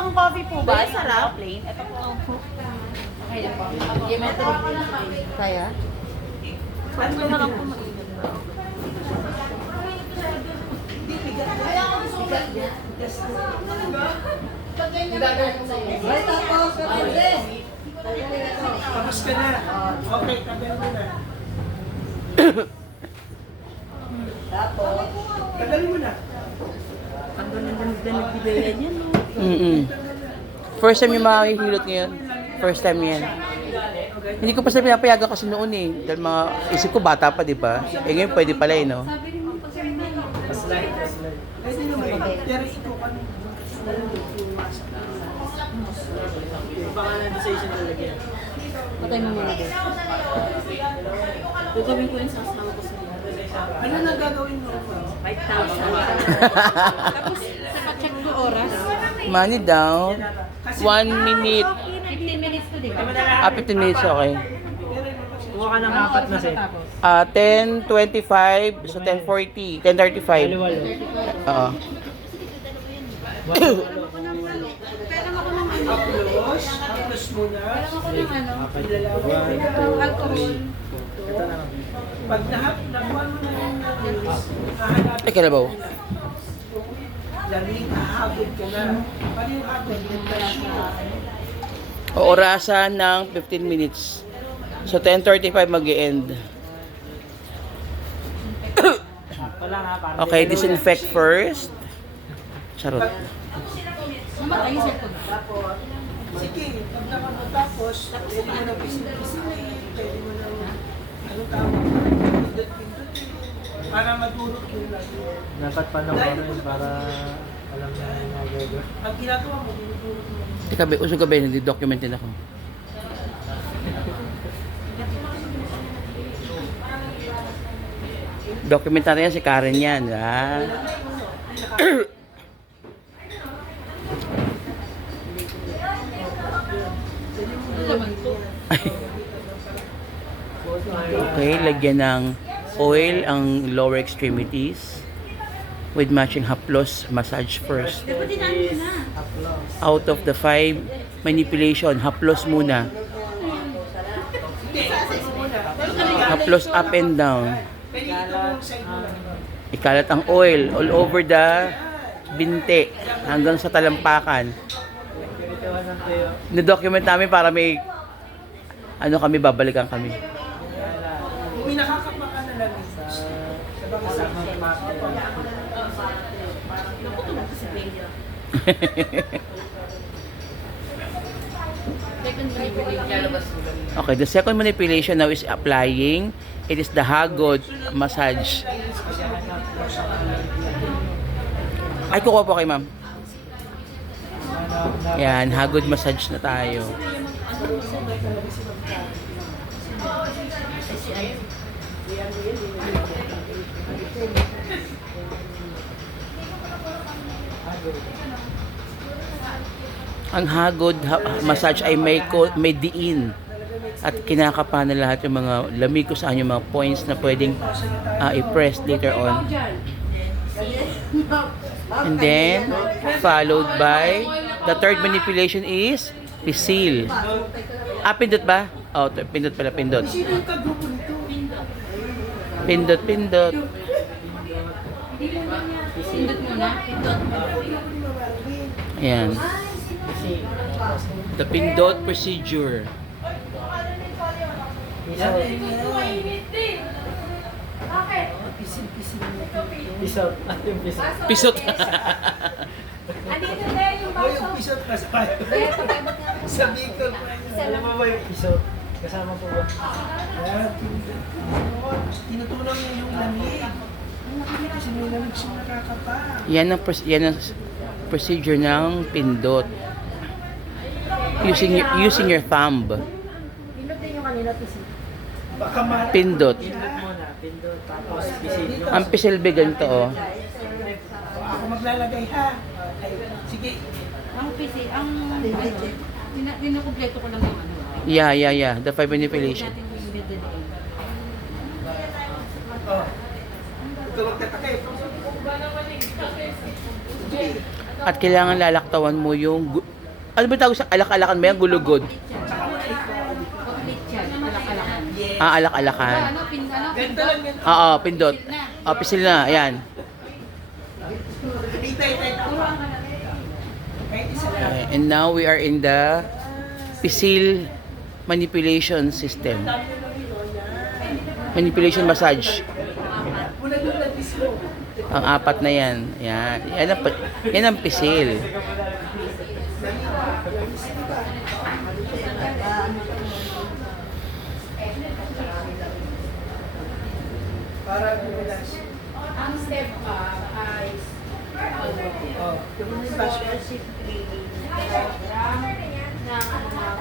pang coffee po ba? Sarap. Plain. Ito po. Kaya po. Kaya? Ano na lang po mainit. Tapos ka na. Okay, tagal mo na. Tagal mo na. Ang ganda nagbigayan yan. First time yung makakihilot ngayon. First time yan. Hindi ko pa sila pinapayagan kasi noon eh. Dahil mga isip ko bata pa, di ba? Eh ngayon pwede pala eh, no? Slide. Pwede naman. Pero ikaw ka nung baka na-decision talaga yan. Patay mo muna din. Gagawin ko yung sasawa ko sa mga. Ano na gagawin mo? 5,000. Tapos, sa check ko oras. Money down. 1 minute. 15 minutes to, di ba? 15 minutes, okay. Kuha ka ng apat na set. 10:25 so 10:40. 10:35. Oo. Tapos muna. Alcohol. Pag nakuha mo na yung nakulis, hahanapin Ay, kalabaw. lamig, hahagod ka na. Paano yung hagod? Yung Orasan ng 15 minutes. So 10:35 mag-e-end. Okay, disinfect first. Charot. Mamatay sa ito. sige, pag nakapatapos, pwede mo na pisin-pisin, pwede mo na, ano tawag, pindot-pindot, para madurot yung lagi. Dapat pa naman para alam na yung nagagawa. Pag ginagawa mo, dinudurot mo. Teka, usog ka ba? Nadi-document din ako. Document natin yan si Karen yan. Ha? Okay, lagyan ng oil ang lower extremities with matching haplos massage first. Out of the 5 manipulation, haplos muna. Haplos up and down. Pwede ito yung side mo lang. Ikalat ang oil all over the binte hanggang sa talampakan. Na-document namin para may ano kami, babalikan kami. May nakakapa ka na lang sa Okay, the second manipulation now is applying. It is the hagod massage. Ay, kukuha po kay ma'am. Yan, hagod massage na tayo. Ang hagod massage ay may diin at kinakapa na lahat yung mga lamig ko saan yung mga points na pwedeng i-press later on. And then, followed by the third manipulation is pisil. Pindot ba? Oh, pindot pala, pindot. Sino yung kagrupo nito? Pindot, pindot. Pindot muna. Pindot. Ayan. The pindot procedure. Pisot. Yung pisot. Pisot. O yung pisot pa sa Bicol pa yun. Alam mo ba yung pisot? Kasama po ba? Ayan, tinutunan niya yung lamig. Kasi may lamig siya nakakapa. Yan ang procedure ng pindot. Using your thumb. Baka Pindot. Pindot muna. Pindot. Tapos pisil. Ang pisilbe ganito, oh. ako maglalagay ha. Ay, sige. Ang PC, ang dinukumpleto ko lang yung ano. Yeah. The 5 manipulation. Natin yung embedded A. Oh. Ikaw magtatakay. At kailangan lalaktawan mo yung ano ba tawag sa alak-alakan ba yan? Gulugod. Alak-alakan. Ganito lang yan. Oo, pindot. Pisil na. Ayan. And now we are in the pisil manipulation system. Manipulation massage. Ang apat na yan. Yan. Yan ang pisil. Para relax. Ang step ay Oh, yung scholarship training program ng mga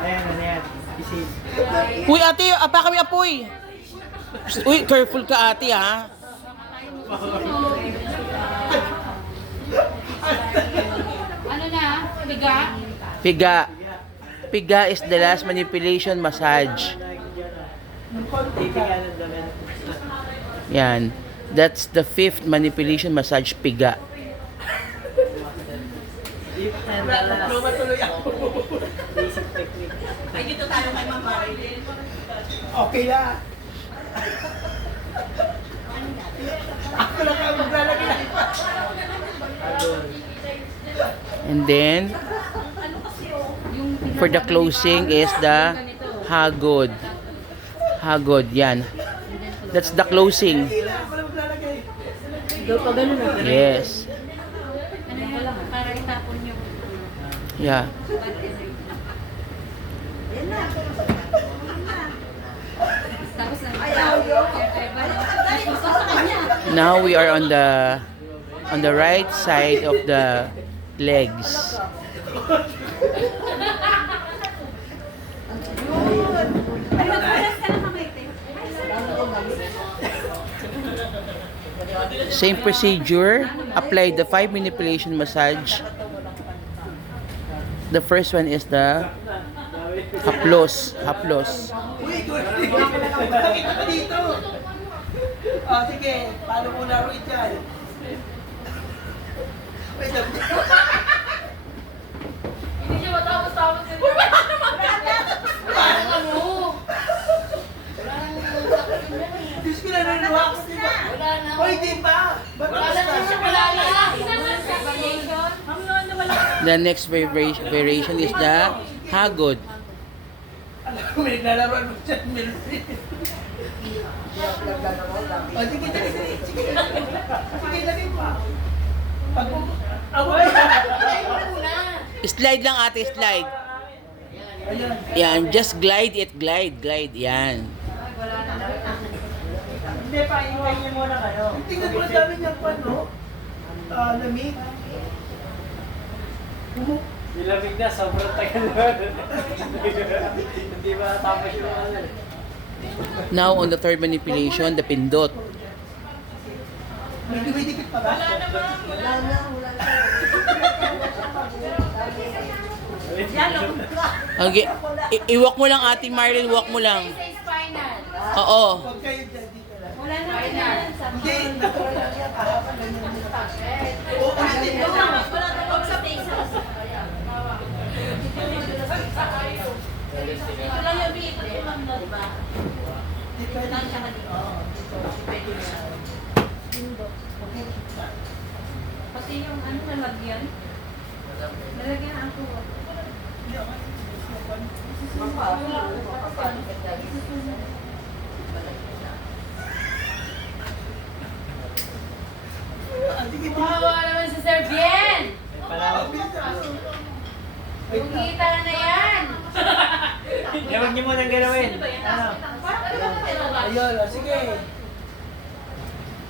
Ayan, ano yan? Isin. Uy, ate, apa kami apoy. Uy, careful ka ate ha. ano na? Biga? Piga. Piga is the last manipulation massage. Ibigyan ng damit. Yan. That's the 5th manipulation massage, piga. Deep and last. Matuloy ako. Basic technique. Ay, dito tayo kay Mama. Okay na. Ako lang ang maglalagay ng And then, for the closing is the hagod. Hagod, yan. That's the closing. Ako lang maglalagay. Yes. Ano yun? Para itapon yung Yeah. tapos na Now we are on the right side of the legs. Same procedure. Apply the 5 manipulation massage. The first one is the haplos. Haplos. Uy, nakita ka dito. Oh, sige. Paano mo laro dyan? Wait, hindi siya matapos-tapos yun. Wala naman ano? Diyos ko na nanuha ko sila. Wala na. Hoy, di pa. Ba't Wala na siya. Wala na. The next variation is the hagod. Alam ko, may naglalaroan mo dyan, Melvin. O, sige, sige, sige. Sige, sige, lagay pa. Pag away. Slide lang ate, slide. Ayan. Yan, just glide it, glide. Yan. Hindi pa, iwan niyo muna kayo. Tingnan mo, ang dami niyang pan, no? Lamig. Nilamig na, sobrang tagal na. Hindi ba tapos yung ano? Now on the third manipulation, the pindot. May dumidikit pa ba? Wala naman. Wala na. Okay. Iwak mo lang ate Marlene, iwak mo lang. Spinal. Oo. Huwag kayo dyan, dito lang. Wala na. Spinal. Hindi, natuloy lang yan. Kahapon ganyan. Oo, ulitin mo. Wala na. Huwag sa places. Ito lang yung biito yung ma'am, no, diba? Lang siya kanina. Pwede na. Pati yung ano, nalagyan. Nalagyan ang tuwa. Mahawa naman si Sir Bien! Bungita na yan! Huwag niyo muna galawin. Ano? Ayun, o, sige.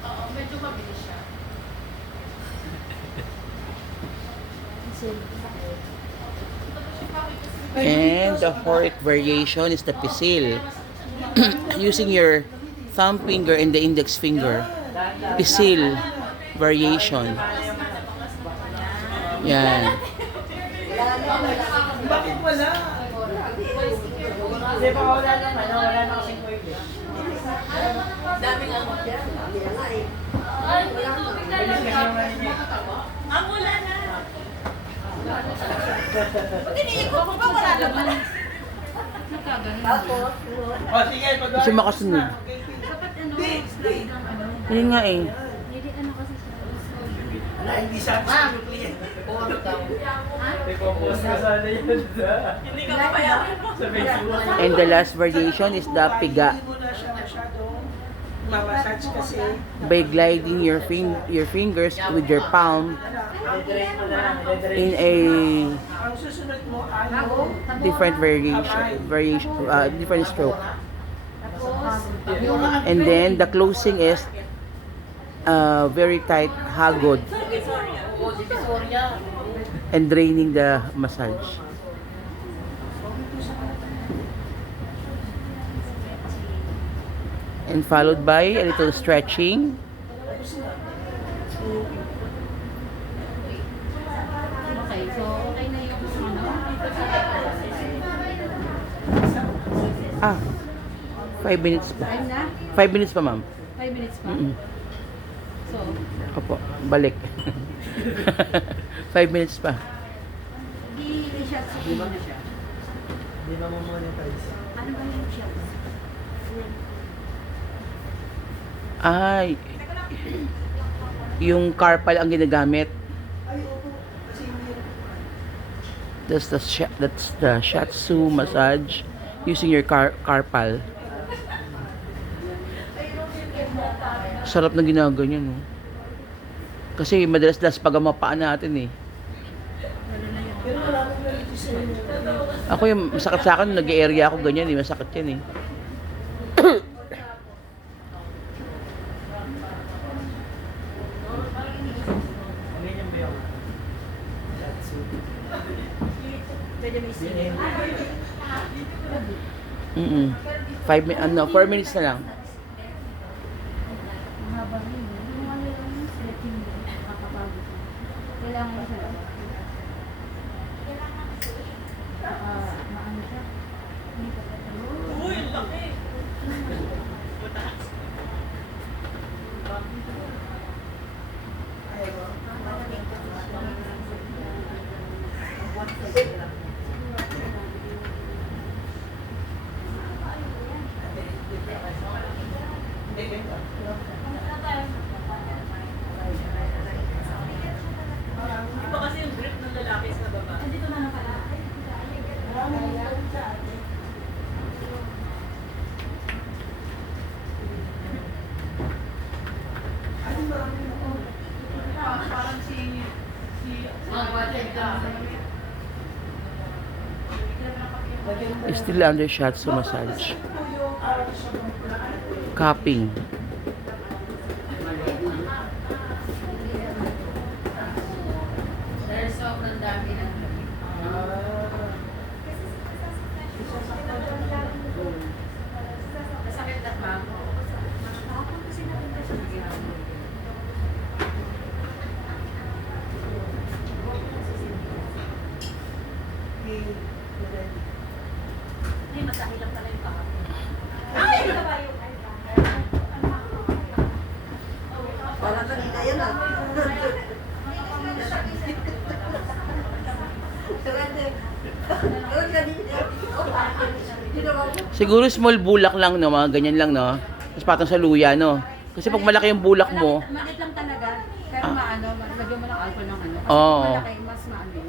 Oo, medyo mabilis siya. And the fourth variation is the pisil. Using your thumb finger and the index finger. Pisil variation. Yan. Bakit wala? Hindi pa wala naman, wala na kasing pwede. Daming ano. O, sige, pag- Kasi makasunod. Yun nga eh. Wala, hindi satisfied yung client. Ipopost ko sana yun sa Facebook. And the last variation is the piga. Hindi mo na siya masyadong mamassage kasi. By gliding your fingers with your palm in a Ang susunod mo ay yung different different stroke. And then the closing is very tight hagod and draining the massage. And followed by a little stretching. Okay, so okay na yung ano? 5 minutes pa. Time na? 5 minutes pa, ma'am. 5 minutes pa? Mm-mm. So, Opo, balik. 5 minutes pa. i-shots ko na siya. Hindi na mo-monetize. Ano ba yung shots? Ay, yung carpal ang ginagamit. That's the shiatsu massage using your carpal. Sarap na ginaganyan, no? Kasi madalas-dalas pag mapaan natin eh. Ako yung masakit sa akin, nag-area ako ganyan eh, masakit yan eh. Ganyan ba yung Shatsu? Pwede may sige. 4 minutes na lang. Mahaba rin. Yung ano yung stretching mo, nakakapagod. Kailangan mo siya. Maano siya? Hindi ka patalo. Uy, laki! Iba kasi yung grip ng lalaki sa baba. Dito na nakala. Parang si Still under shiatsu massage. Cupping. Dahil sobrang dami ng Masakit na ba? Ay, masahe lang pala yung paa. Parang kanina yan ah. Siguro small bulak lang, no? Mga ganyan lang, no? Tapos patong sa luya, no? Kasi pag malaki yung bulak mo, Maliit lang talaga. Pero maano, lagyan mo ng alcohol ng ano. Kasi Oo. pag malaki, mas maano yun.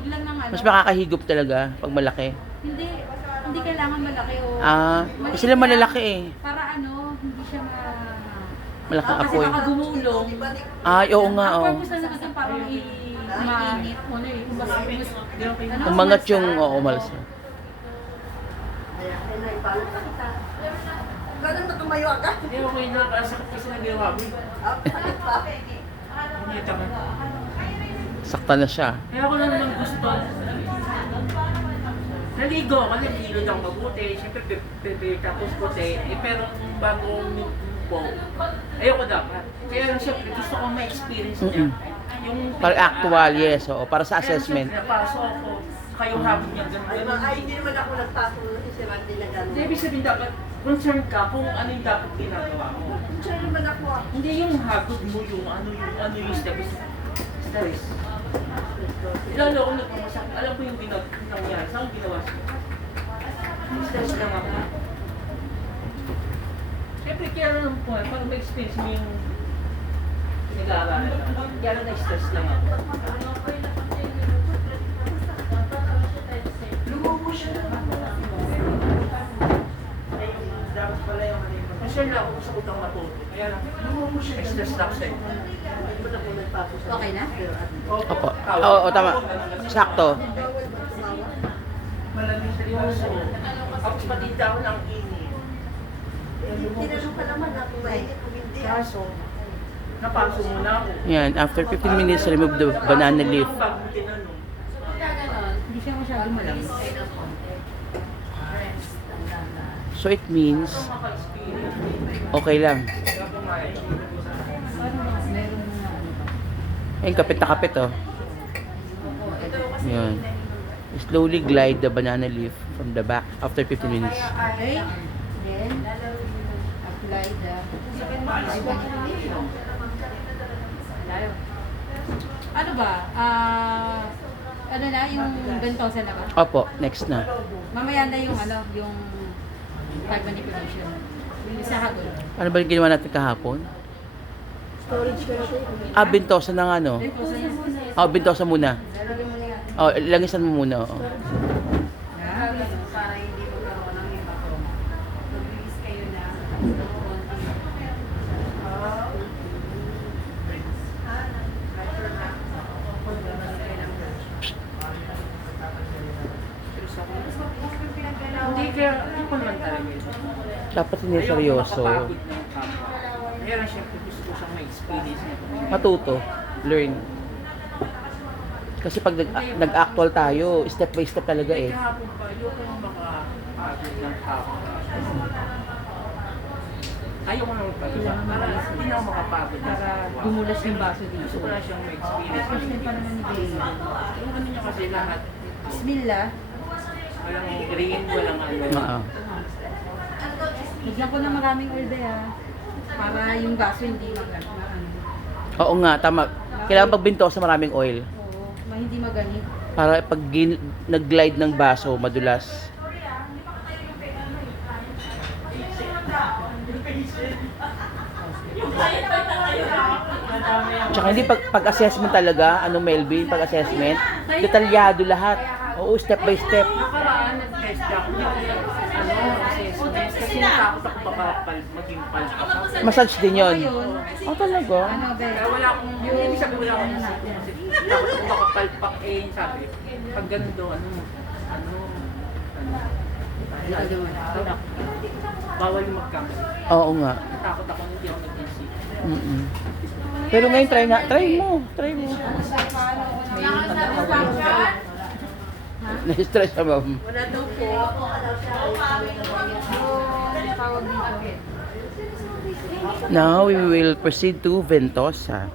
Big lang ng ano. mas makakahigop talaga pag malaki. Hindi kailangan malaki o... Kasi sila malalaki eh. Para ano, hindi siya Malaki kasi apoy. baka gumulong. Ay, oo nga, Ang oo. purpose na naman parang mainit. Ano eh, mas... Umangat yung, umalas na. Ganun na tumayo agad. Hindi, okay na. Kasi nagawa mo. Hindi, tama. Sakta na siya. Kaya ako lang naman gusto. Naligo ako, nagilod ako mabuti. Siyempre, tapos puti. Pero nung bagong po, ayoko dapat. Kaya lang siyempre, gusto ko ma-experience niya. Yung Para actual, yes. Oo, para sa assessment. Kaya napasok ako. Kayong habon niya ganun. Ay, hindi naman ako nagpasok na si Randy na gano'n. Hindi, ibig sabihin dapat concern ka kung ano yung dapat ginagawa mo. Hindi yung hagod mo yung ano yung stress. Lalo ako nagpamasakit, alam ko yung nangyari. Saan ginawa siya? Stress lang ako. Siyempre, kaya lang po, pag ma-experience mo yung nag-aaralan lang. Kaya lang na-stress lang ako. Lumubo siya naman. Dapat pala yung ano yung Kasi na ako sa utang matuto. Kaya lang, lumubo siya. stress lang sa'yo. Okay na? Opo. Oo, tama. Sakto. Malamig sa Seryoso. Tapos patita ako ng init. Tinanong pa naman ako Kaso, napaso muna ako. Yan, after 15 minutes, remove the banana leaf. Bago mo tinanong. Hindi siya masyadong malamig. So it means, Maka-experience. okay lang. Kaya kumain. Meron na ano ba? Ayun, kapit na kapit, oh. Yan. Slowly glide the banana leaf from the back after 15 minutes. Okay. Then, apply the ano ba? Ano na, yung ventosa na ba? Opo, next na. Mamaya na yung ano, yung tag manipulation. Yung isa hagod. Ano ba yung ginawa natin kahapon? Storage ko na ito. Bintosa na nga, no? Ventosa na. Bintosa muna. Lalagyan mo na yan. Langisan mo muna, oo. Para hindi magkaroon ng iba ko. Mag-release kayo na Hindi kaya, hindi ko naman talaga ito. Dapat hindi seryoso. Nakapagod na yung tao. Kaya lang siyempre gusto ko siyang ma-experience nito. Matuto. Learn. Kasi pag nag-actual tayo, step by step talaga eh. Kahapon pa, ayoko nang makapagod ng tao. Ayoko nang magpagawa. Para hindi na ako makapagod. para dumulas yung baso Gusto dito. ko na siyang ma-experience. Question pa naman ni Bea. Yung ano niya kasi lahat, Bismillah. walang green, walang ano. Oo. Bigyan ko ng maraming oil Bea. Para yung baso hindi maano. Oo nga, tama. Kailangan pag bintosa maraming oil. Oo, hindi maganit. Para pag nag-glide ng baso, madulas. Tsaka hindi pag-assessment talaga, ano Melvin, pag-assessment, detalyado lahat. Oo, step by step. Nakaraan, nag-test ako. Assessment. Kasi natakot ako baka maging palpa pa. Massage din yon. Ayun. Oh, talaga? Ano Bea? Kaya wala akong, hindi sabi wala akong natin. Kasi takot ako baka palpak eh, sabi. Pag ganito, bawal yung magkamali. Oo nga. Natakot ako, hindi ako nag-isip. Mm-mm. Pero ngayon, try mo. Na-stress ka, ma'am. Wala daw po. Tawag dito. Now, we will proceed to Ventosa.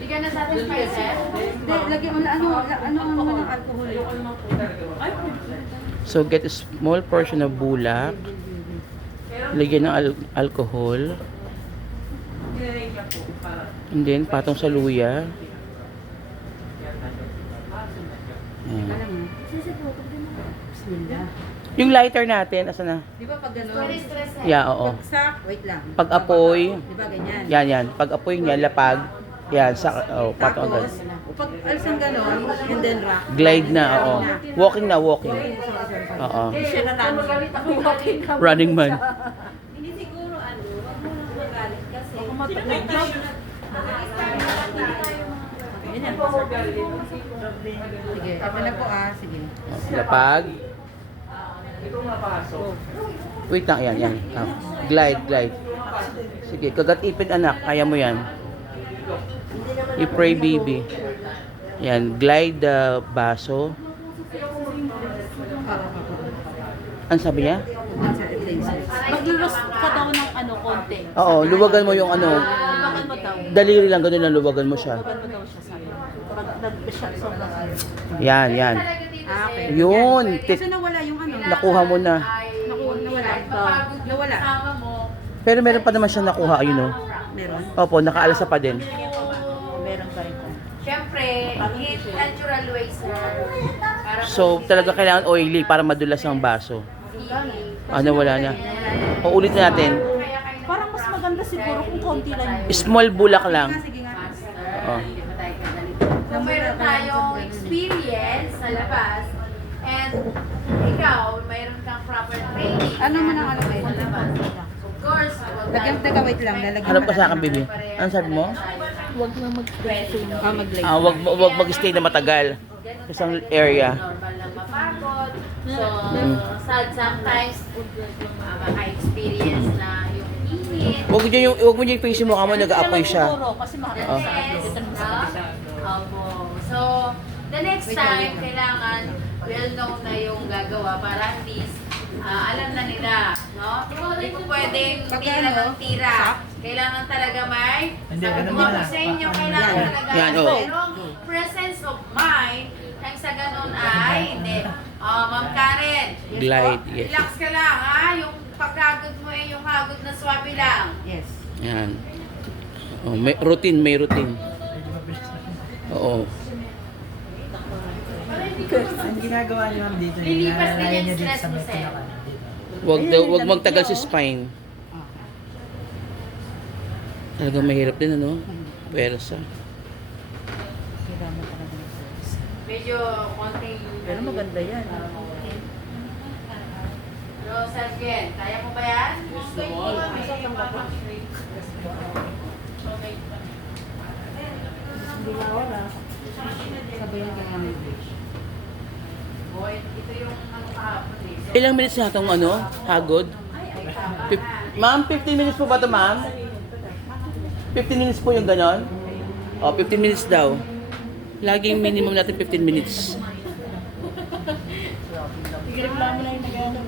Bigyan na sa atin spices? Lagyan mo na ano naman ng alcohol. So, get a small portion of bulak. Lagyan ng alcohol. And then, patong sa luya. Ayan. Alam mo? Bismillah. Yung lighter natin, asa na? Di ba pag gano'n? Yeah, oo. Pagsak, wait lang. Pag-apoy, Di ba ganyan? yan. Pag-apoy niya, lapag. Yan, patong agad. Tapos, pag alisan gano'n, and then rock. Glide na, oo. Walking na, walking. Oo. Siya na running. Running man. Hindi siguro ano, wag mo nang magalit kasi. Ako matapos. Sige, ito na po sige. Lapag. Ikaw mapasok. Wait lang, yan. Glide. Sige, kagat ipin anak, kaya mo yan. You pray, baby. Yan, glide the baso. Ano sabi niya? Maglulus ka daw ng ano, konti. Oo, luwagan mo yung ano. Luwagan mo daw. Daliri lang, ganun lang, luwagan mo siya. Luwagan mo daw siya sa akin. Pag nag-shot sobrang ano. Yan. Okay. Yun. Kasi nawala yung ano. Nakuha mo na. Nakuha mapagod yung Nawala. kasama mo. Pero meron pa naman siya nakuha, yun o. Meron? Opo, nakaalasa pa din. Meron pa rin. Siyempre, in natural ways na. Para So, talaga kailangan oily para madulas ang baso. Wala na. O, ulit natin. Parang mas maganda siguro kung konti lang. Small bulak lang. Sige nga. Oo. So, mayroon tayong experience sa labas and ikaw, mayroon kang proper training. Ano man ang alam mo? sa labas. Of course, Lagyan, teka, wait lang. Lalagyan Harap ka sa akin, baby. Ano sabi mo? Huwag na mag-lay. Wag mag-stay na matagal. Isang area. Normal lang mapagod. So, sometimes, maka-experience na yung init. Wag mo niya yung face mo kamo nag-aapoy siya. Kasi Oh. Opo. So, the next time, kailangan well-known na yung gagawa para at least alam na nila, no? Hindi po pwedeng tira ng tira. Kailangan talaga may, sabi ko po sa inyo, kailangan talaga Yan, oh. merong presence of mind nang sa ganun ay, hindi. Ma'am Karen, Glide, yes. relax ka lang, ha? Yung pagkagod mo eh, yung hagod na swabe lang. Yes. Yan. Oh, may routine. Oo. Ang ginagawa niyo ma'am dito, Lilipas din nilalagay yung niyo dito stress sa mo, may sir. pinaka dito. Wag magtagal sa spine. Talagang mahirap din ano? Pwersa. Kailangan talaga ng service. Medyo konting... Pero maganda yan. Pero, Sergeant, kaya mo ba yan? Gusto mo? Hindi na wala. Sabayan ka namin. Boy, ito yung ano kahapon eh. Ilang minutes na itong ano? Hagod? Ma'am, 15 minutes po ba ito, ma'am? 15 minutes po yung ganon? O, 15 minutes daw. Laging minimum natin 15 minutes. Reklamo na yung nag-ano.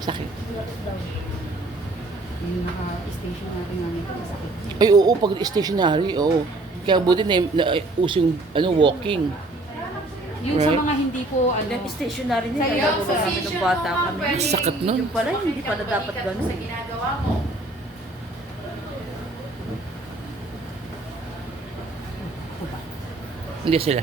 Sakit. Yung naka-station natin namin ito, masakit. Ay, oo, pag stationary, oo. Kaya buti na uso yung walking. Yung sa Right. mga hindi po, stationary nila, Yung nagagawa namin position ng bata mo, kami. pwede Sakit nun. Yung pala, hindi pala dapat Bumalik ka ganun. sa ginagawa mo. Hindi sila.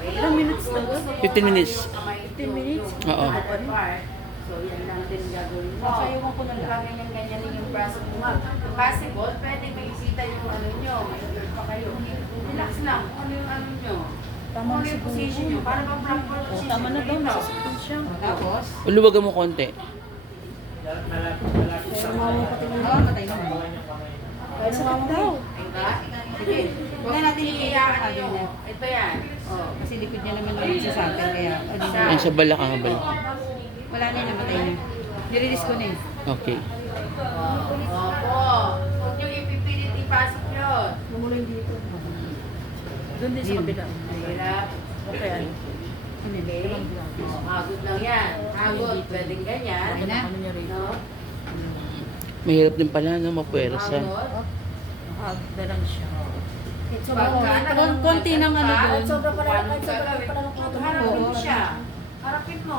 Ilang minutes na ba? 15 minutes. 15 minutes? Oo. So, yan lang din gagawin mo. Sayang ko na lang. Kung ganyan-ganyan yung braso mo. Kung possible, pwede may isita yung ano nyo. May alert pa kayo. Relax lang. Kung ano yung ano nyo. Tama Kung ano yung position nyo. Para bang proper position. Tama na daw, nyo. nasasaktan siya. Tapos? Uluwagan mo konti. Oo, matay na. Kaya sakit daw. Diba? Sige. Huwag natin iiyaan nyo. Ito yan. Oh. Kasi likod niya naman yung isa sa akin, kaya Yan sa balak ang balak. wala na yun, namatay na. Nirelease ko na eh. Okay. Opo. Huwag nyo ipipilit ipasok yun. Doon din sa kabila. Hirap. Okay, ano? Ano yun? Okay. Hagod lang yan. Hagod. Pwedeng ganyan. Ano na? No? Mahirap din pala, no? Mapwersa. Hagod. Nakagda lang siya. Konti ng ano doon. Paano gagawin? Harapin mo siya. Harapin mo.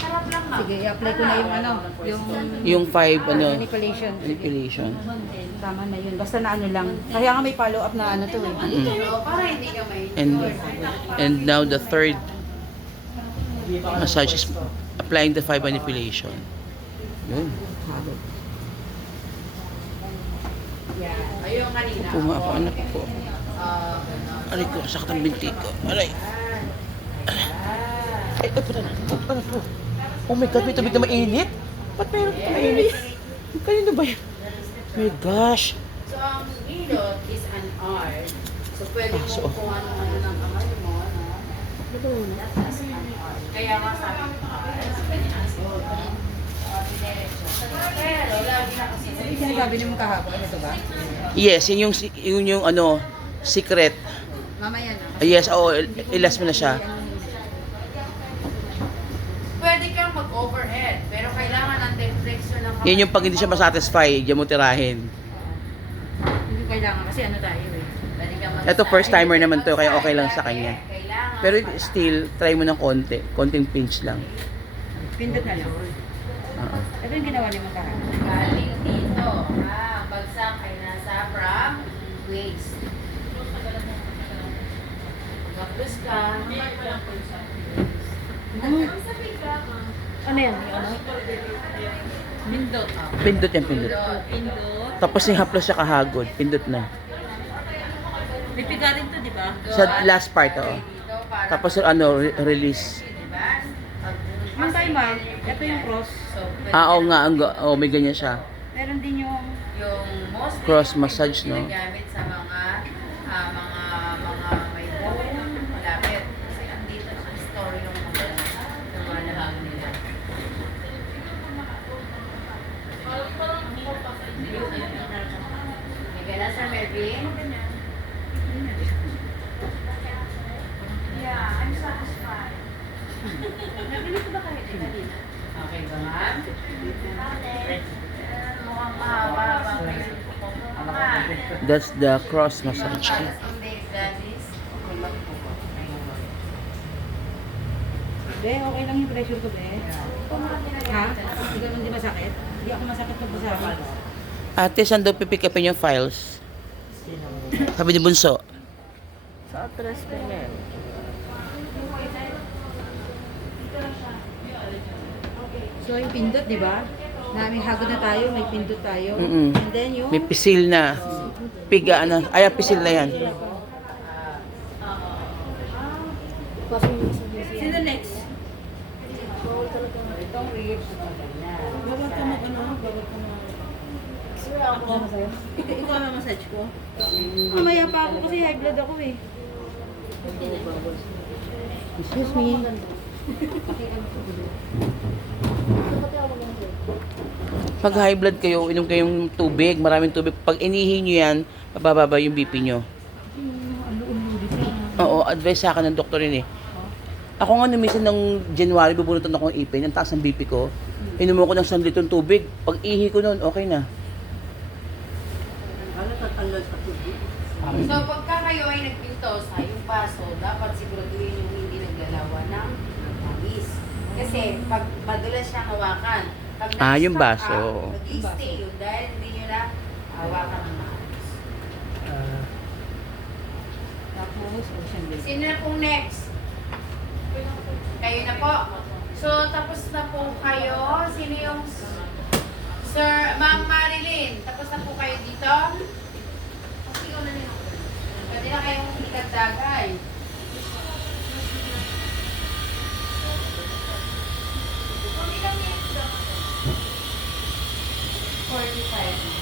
Harap lang ma. Sige, i-apply ko na yung ano, Yung 5, ano? manipulation. Sige. Manipulation. Tama na yun. Basta na ano lang. Kaya nga may follow-up na ano to eh. So, para hindi ka may... And now the third massage is applying the 5 manipulation. Yun. Ayun kanina. Puma ako, anak ko. Ganon. Aray ko, sakit ang binti ko. Aray. Ay, puta na. Puta na po. Oh my God, may tubig na mainit? Ba't mayroon ito mainit? Kanino ba yan? My gosh. So, ang ilot is an art. So, pwede mo So, kung ano-ano ng kamay mo, no? That is an art. Kaya nga sabi ko, pero lagi na kasi Ano yung sinasabi niyo mong kahapon? Ano to ba? Yes, yun yung ano, secret. Mamaya na. Yes, oo, ilas mo na siya. pwede kang mag-overhead, pero kailangan ng flexion ng kamay. Yan yung pag hindi siya masatisfy, diyan mo tirahin. Hindi kailangan kasi ano tayo eh. Pwede kang Ito first timer naman to, kaya okay lang sa kanya. Kailangan Pero still, try mo ng konti. Konting pinch lang. Pindot na lang. Oo. Ito yung ginawa ni Makahan. galing dito. Bagsak ay nasa from waist. Tapos ka. Ano yan? Yung ano? Pindot. Pindot yan, pindot. Pindot. Tapos yung haplos siya kahagod. Pindot na. May pigarin to, di ba? Sa last part, oo. Tapos release. Ang tayo ma'am, ito yung cross. Oo nga, may ganyan siya. Meron din yung Yung most Cross massage, no? ginagamit sa mga may bone malapit. Kasi andito sa story ng mga nahang nila. May gana sa Mervin? Yeah, I'm satisfied. Nabilis ba kayo kanina? Okay ba, ma'am? Mukhang mahaba kayo. That's the cross massage. Be, okay lang yung pressure ko, be. Ha? Hindi ka naman di masakit? Hindi ako masakit pag masakit. Ate, saan daw pipick upin yung files? Sabi ni Bunso. Sa atras pa yan. So, yung pindot, di ba? Na may hagod na tayo, may pindot tayo. Mm-mm. And then yung... May pisil na. Piga na. Ay, pisil na yan. Sino next? Itong ribs. Bawal ka mag ano? Bawal ka mag... Ako? Ikaw ang massage ko? Mamaya pa ako kasi high blood ako eh. Excuse me. Pag high blood kayo, inom kayong tubig, maraming tubig. Pag inihi nyo yan, mabababa yung BP nyo. Oo, advice sa akin ng doktor yun eh. Ako nga numisan ng January, bubunutan ako ng ipin, ang taas ng BP ko. Inom ko ng 1 litong tubig. Pag ihi ko nun, okay na. So, pagka kayo ay nagpinto sa yung paso, dapat siguraduhin yung hindi naglalawa ng langis. Kasi, pag madulas siyang hawakan, pag Yung nag-stuck baso. up, nag-stay yun dahil hindi nyo na hawakan ng maayos. Tapos, ocean base. Sino na pong next? Kayo na po. So, tapos na po kayo. Sino yung Sir, Ma'am Marilyn, tapos na po kayo dito? Pwede na kayong ikagdagay. Kung ilang minutes daw? 45.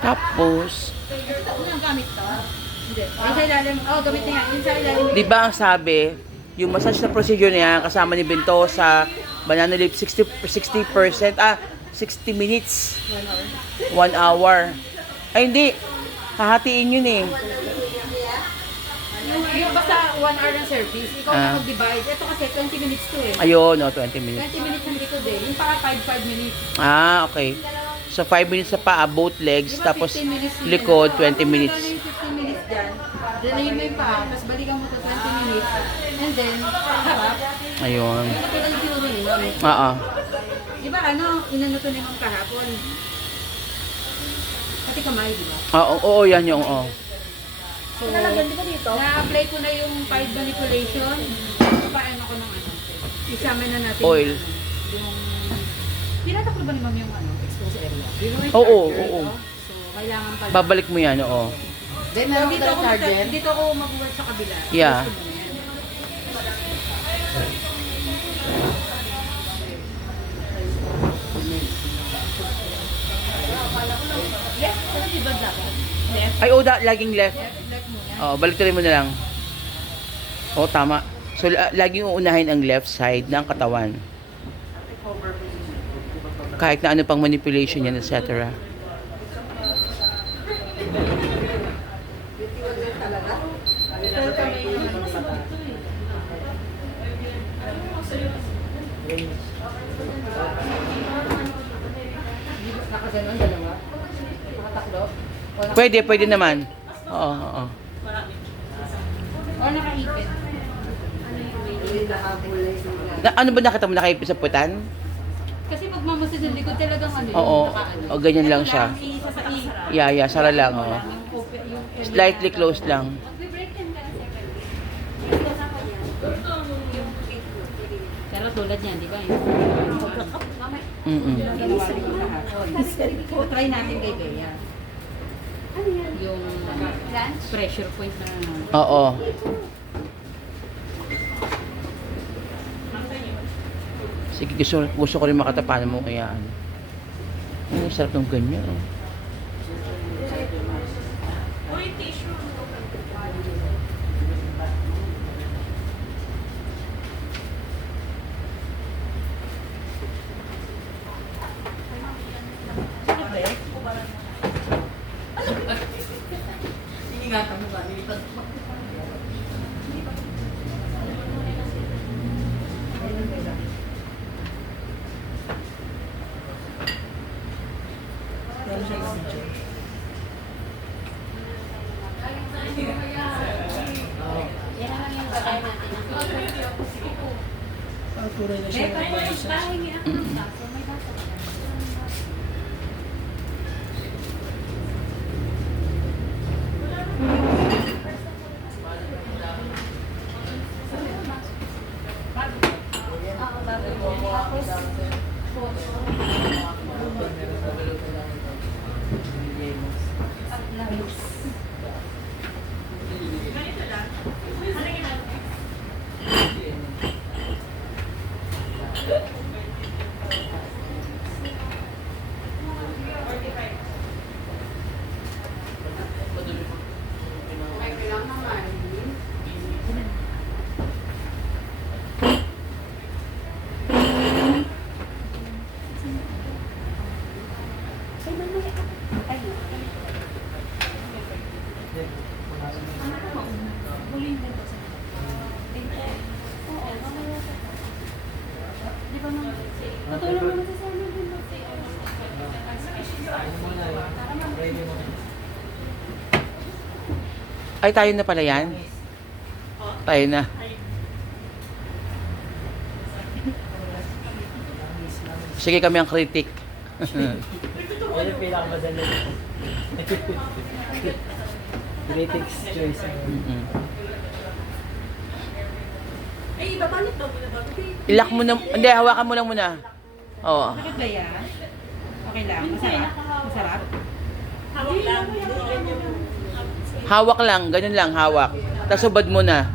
Tapos, Ano ang gamit to? Hindi. Yung sa ilalim. Oh, gamit na yan. Yung sa ilalim. di ba ang sabi, yung massage na procedure na yan, kasama ni Bentosa, banana leaf, 60%, 60 minutes. 1 hour. Ay, hindi. Hahatiin yun eh. Yung basta 1 hour ng service. Ikaw na mag-divide. Ito kasi 20 minutes to eh. Ayun, 20 minutes. 20 minutes ang likod eh. Yung para 5 minutes. Okay. So, 5 minutes sa paa, both legs, Diba, tapos 15 minutes yun? likod, 20 minutes. Kung yung 15 minutes dyan, dalayin mo yung paa, tapos balikan mo to 20 minutes. And then, harap. Ayun. Yung katulad yung tinuro ni Ma'am. Oo. Diba ano, inano to ni Ma'am kahapon? Pati kamay, diba? Oo, yan yung, So, na-apply ko na yung pied manipulation. Paano ko ng ano? Isama na natin. Oil. Yung... Tinataklo ba ni Ma'am yung ano, exposed area? Oo. So, kailangan pala. Babalik mo yan, oo. Then, dito ako mag-work sa kabila. Yeah. Gusto mo na yan. Left, kasi diba dapat? Left. Ay, laging left. Left muna. Oo, baliktarin mo na lang. Oo, tama. So, laging uunahin ang left side ng katawan. Kahit na ano pang manipulation yan, etc. Ganun, dalawa. Nakataklo. Pwede naman. Oo, oo. O nakaipit. Ano ba nakita mo, nakaipit sa putan? Kasi pag mamasid ng likod talagang ano Oo, nakaano. o ganyan lang siya. Isa sa isa. Yeah, sara lang, oo. Yung kopya, yung Slightly closed lang. Pero tulad niyan, di ba? Yung Mm-mm. ginawali ko kahapon. So, try natin kay Bea. Yung pressure point na Oo. Sige, gusto ko rin makatapanan mo kaya ano. Ang sarap ng ganyan. Oh. Tuloy na siya ng basa. Okay lang naman. Ay, tayo na pala yan? Tayo na. Sige, kami ang critic. Ano yung pinakamadali? Critics choice. Mm-mm. Ilak mo na, hindi, hawakan mo lang muna. Oo. Bakit ba yan? Okay lang. Masarap? Masarap? Hawak lang, ganun lang, hawak. Tapos subad mo na.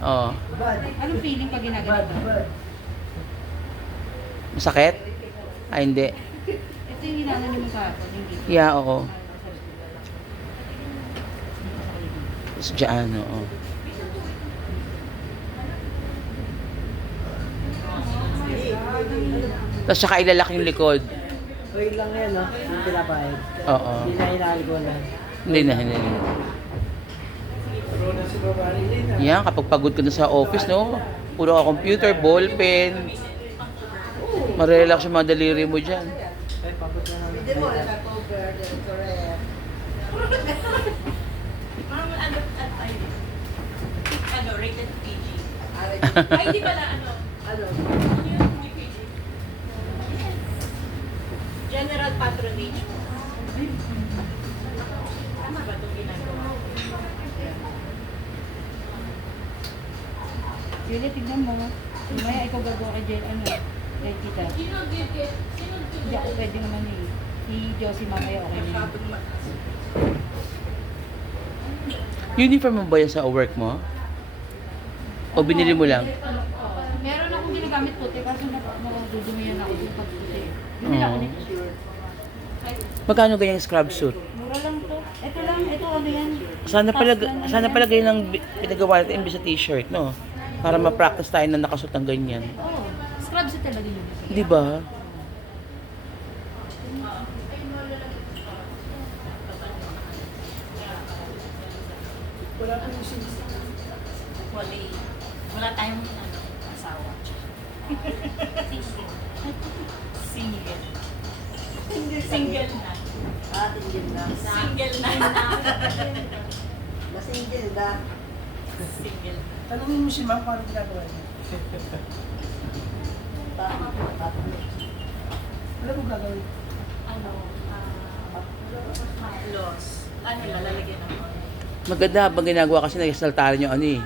Oo. Anong feeling pag ginaganito? Masakit? Ay, hindi. Ito yung ginagawa mo kahapon. Yung dito. Yeah, oo. Tapos dyan, oo. Tapos saka ilalak yung likod. Wait lang yan, no? Yung pinapahid. Oo. Hindi na inaalikulan. Hindi na, hindi na. Pero na si babae din, ah. Yan, kapag pagod ka na sa office, no? Puro ka computer, ballpen. Marelax yung mga daliri mo dyan. Ay, pagod na namin. Hindi mo, Ano, rated PG. Ay, hindi pala, ano? Ano yung PG? General patronage. Tama ba itong ginagawa? Julie, tignan mo. Maya ikaw gagawa kay Jen, ano? Kay Tita. Hindi ako pwede naman eh. Si Josie mamaya okay na yun. Uniform mo ba yan sa work mo? O binili mo lang? Meron akong ginagamit puti kasi nadudumihan ako yung pagputi. Binila ako nito sure. Magkano ganyang scrub suit? Mura lang to. Ito lang, ito ano yan. Sana pala ganyan ang pinagawa natin imbis sa t-shirt, no? Para ma-practice tayo na nakasuot ng ganyan. Oo. Scrub sa talaga yun. Di ba? Wala pa yung sins. Wala tayong ano, asawa. Single. Hindi Single na. Single na. Single na. Single. Tanungin mo si ma'am kung ano ginagawa niya. Alam mo gagawin? Ano? Loss. Ano lalagyan ng Maganda habang ginagawa kasi nag-saltaran yung ano eh.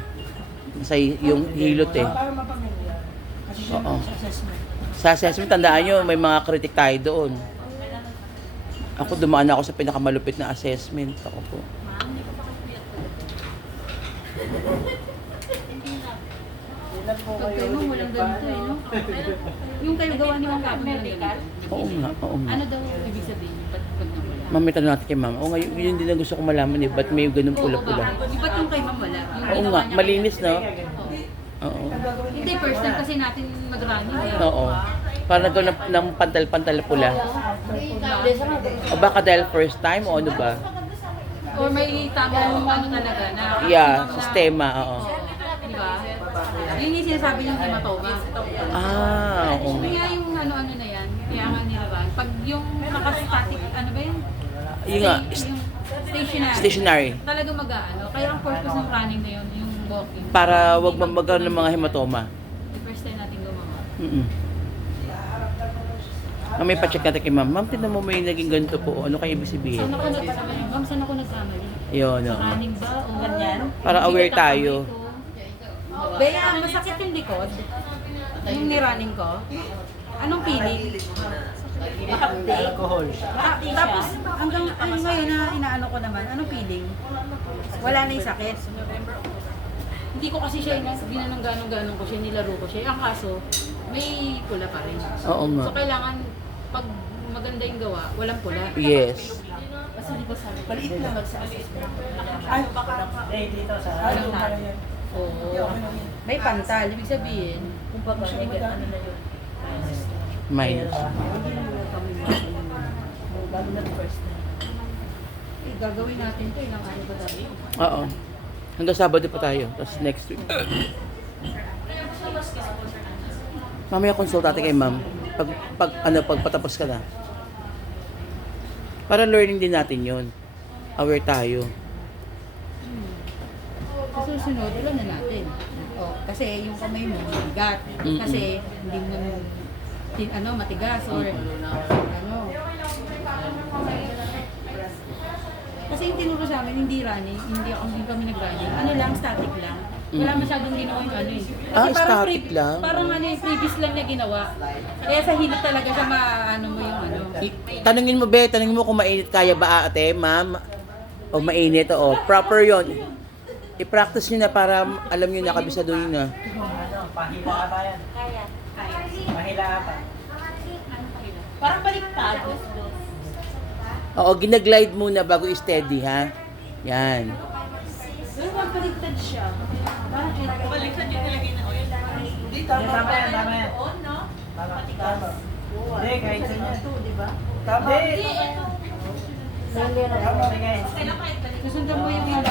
Sa yung hilot eh. Para mapamilya. Kasi siya Oo. sa assessment. Sa assessment, tandaan nyo, may mga critic tayo doon. Ako dumaan ako sa pinakamalupit na assessment. Ako po. Ilan po Pag kayo mo, walang ganito eh, no? Yung kayo gawa ni Ma'am Gabo, walang ganito. Oo nga, oo nga. Ano daw ibig sabihin yung pag nawala? Ma'am, may tanong natin kay ma'am. Oo nga, yun din ang gusto ko malaman eh. Ba't may ganun pula-pula? Yung ba't yung kay Ma'am wala? Yung Oo ginawa nga, niya malinis no? Oo. Oo. Hindi, first time kasi natin mag-running. eh. Oo. Para nagkaroon ng pantal-pantal na pula. O baka dahil first time o ano ba? Or may tamang ano talaga na... Yeah, na- sistema, oo. Di ba? Yun yung sinasabi niyong hematoma. Ah, oo. Kaya yung ano-ano na yan, kaya nga nila pag yung nakastatic, ano ba yun? Yun nga, Yung stationary. stationary. Talaga mag-ano. Kaya ang purpose ng running na yun, yung walking. Para wag magkaroon ng mga hematoma. The first time natin gumawa. Mm-mm. May pa-check natin kay ma'am. Ma'am, tinan mo may naging ganito po. Ano kayo ibig sabihin? Saan ako nagkamali? Ma'am, saan ako nagkamali? Yun, Sa oo. running ba? O ganyan? Para aware tayo. Bea, masakit yung likod. Yung ni-running ko. Anong feeling? Alcohol. Tapos, hanggang ngayon na inaano ko naman, anong feeling? Wala na yung sakit. Hindi ko kasi siya, ginanong ganong ko siya, nilaro ko siya. Ang kaso, may pula pa rin. Oo nga. So, kailangan, pag maganda yung gawa, walang pula. Yes. Kasi di ba sabi, paliit lang mag-assessment. Ay, dito sa ano pala yan. Oo. May pantal, ibig sabihin, kung pa ba, ano na yun. Minus. Lalo na first na. Eh, gagawin natin ito, ilang ano ba tayo? Oo. Hanggang Sabado pa tayo. Tapos next week. Mamaya consult natin kay ma'am. Pag patapos ka na. Para learning din natin yun. Aware tayo. Sa susunod, alam na natin. Oh, kasi yung kamay mo, bigat. Mm-mm. Kasi hindi mo matigas or ano. Kasi yung tinuro sa amin, hindi running, hindi kami nag-running. Ano lang, static lang. Wala masyadong ginawa yung ano eh. Kasi Ah, parang static lang? Parang ano yung previous lang niya ginawa. Kaya sa hilot talaga sa maano mo yung ano. Tanungin mo, Be. Tanungin mo kung mainit kaya ba ate, ma'am? O mainit, o. Proper yon. I-practice nyo na para alam nyo na, kabisado nyo na. Pahila ka ba yan? Kaya. Pahila ka pa. Parang baliktad. Oo, ginaglide muna bago i-steady, ha? Yan. Pero magpaligtad siya. Parang Baliktad yung nilagay na oil. Hindi, tama yan, tama yan. On, no? Tama, tama. Hindi, kahit sa niya. diba? Tama. Hindi, ito. Tama, sige. Kailan kahit baliktad? Susundan mo yung ano,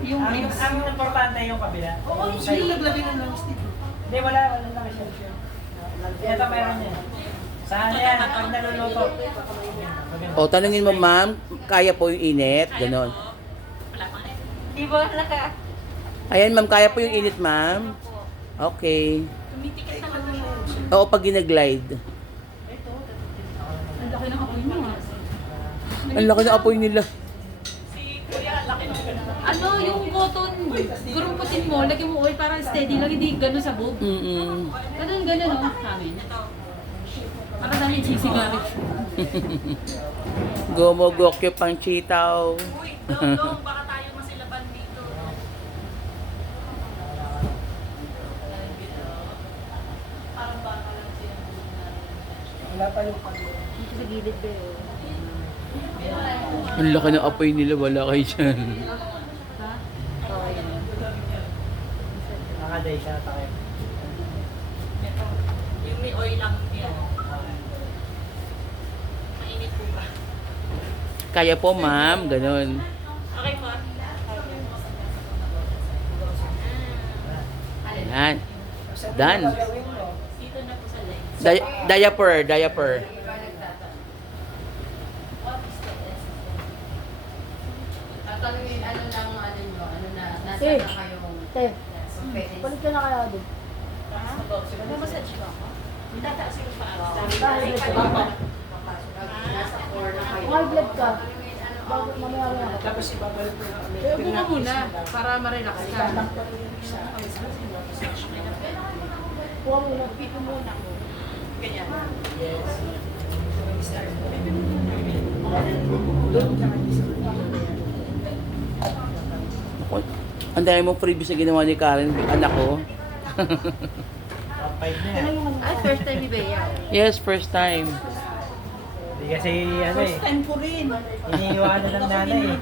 yung ribs. Ang importante yung kabila. Oo, Yung sa'yo naglagay ng langis dito. Hindi, wala lang siya. Ito meron niya. Saan yan? Pag naluluto. O, tanungin mo, ma'am, kaya po yung init? Ganon. Wala pa nga. Di ba naka... Ayan, ma'am, kaya po yung init, ma'am? Okay. Tumitikit naman mo. Oo, pag ginaglide. Ang laki ng apoy mo ah. Ang laki ng apoy nila. Si Kuya, laki ng ganun. Ano, yung cotton, gurumputin mo, lagyan mo oil para steady lang, hindi gano'n sa boob. Mm-mm. Ganun, no? Sa amin. Para sa amin, sisigarin. Gumogokyo pang chitaw. Uy, dong, baka tayo masilaban dito. Parang baka lang siya. Wala pa yung kabila. Dito sa gilid ba yun? Ang laki ng apoy nila, wala kayo dyan. Ha? Oo, yan. Nakaday siya tayo. Yung may oil lang yan. Mainit po ba? Kaya po, ma'am, ganon. Okay po. Ayan. Done. Dito na po sa legs. Diaper. nasa na kayong pwede. Balik ka na kaya doon. Namassage ba ako? Tataas yung paa. Nasa core na kayo. High blood ka. Bakit mamaya na ako? Tapos ibabalik mo na kami. Upo ka muna para ma-relax ka. Upo muna. Pito muna. Ganyan. Ako, ang dami mong freebies na ginawa ni Karen, anak ko. Ay, first time ni Bea. Yes, first time. Hindi kasi ano eh, Time ko rin. iniiwanan ng nanay eh.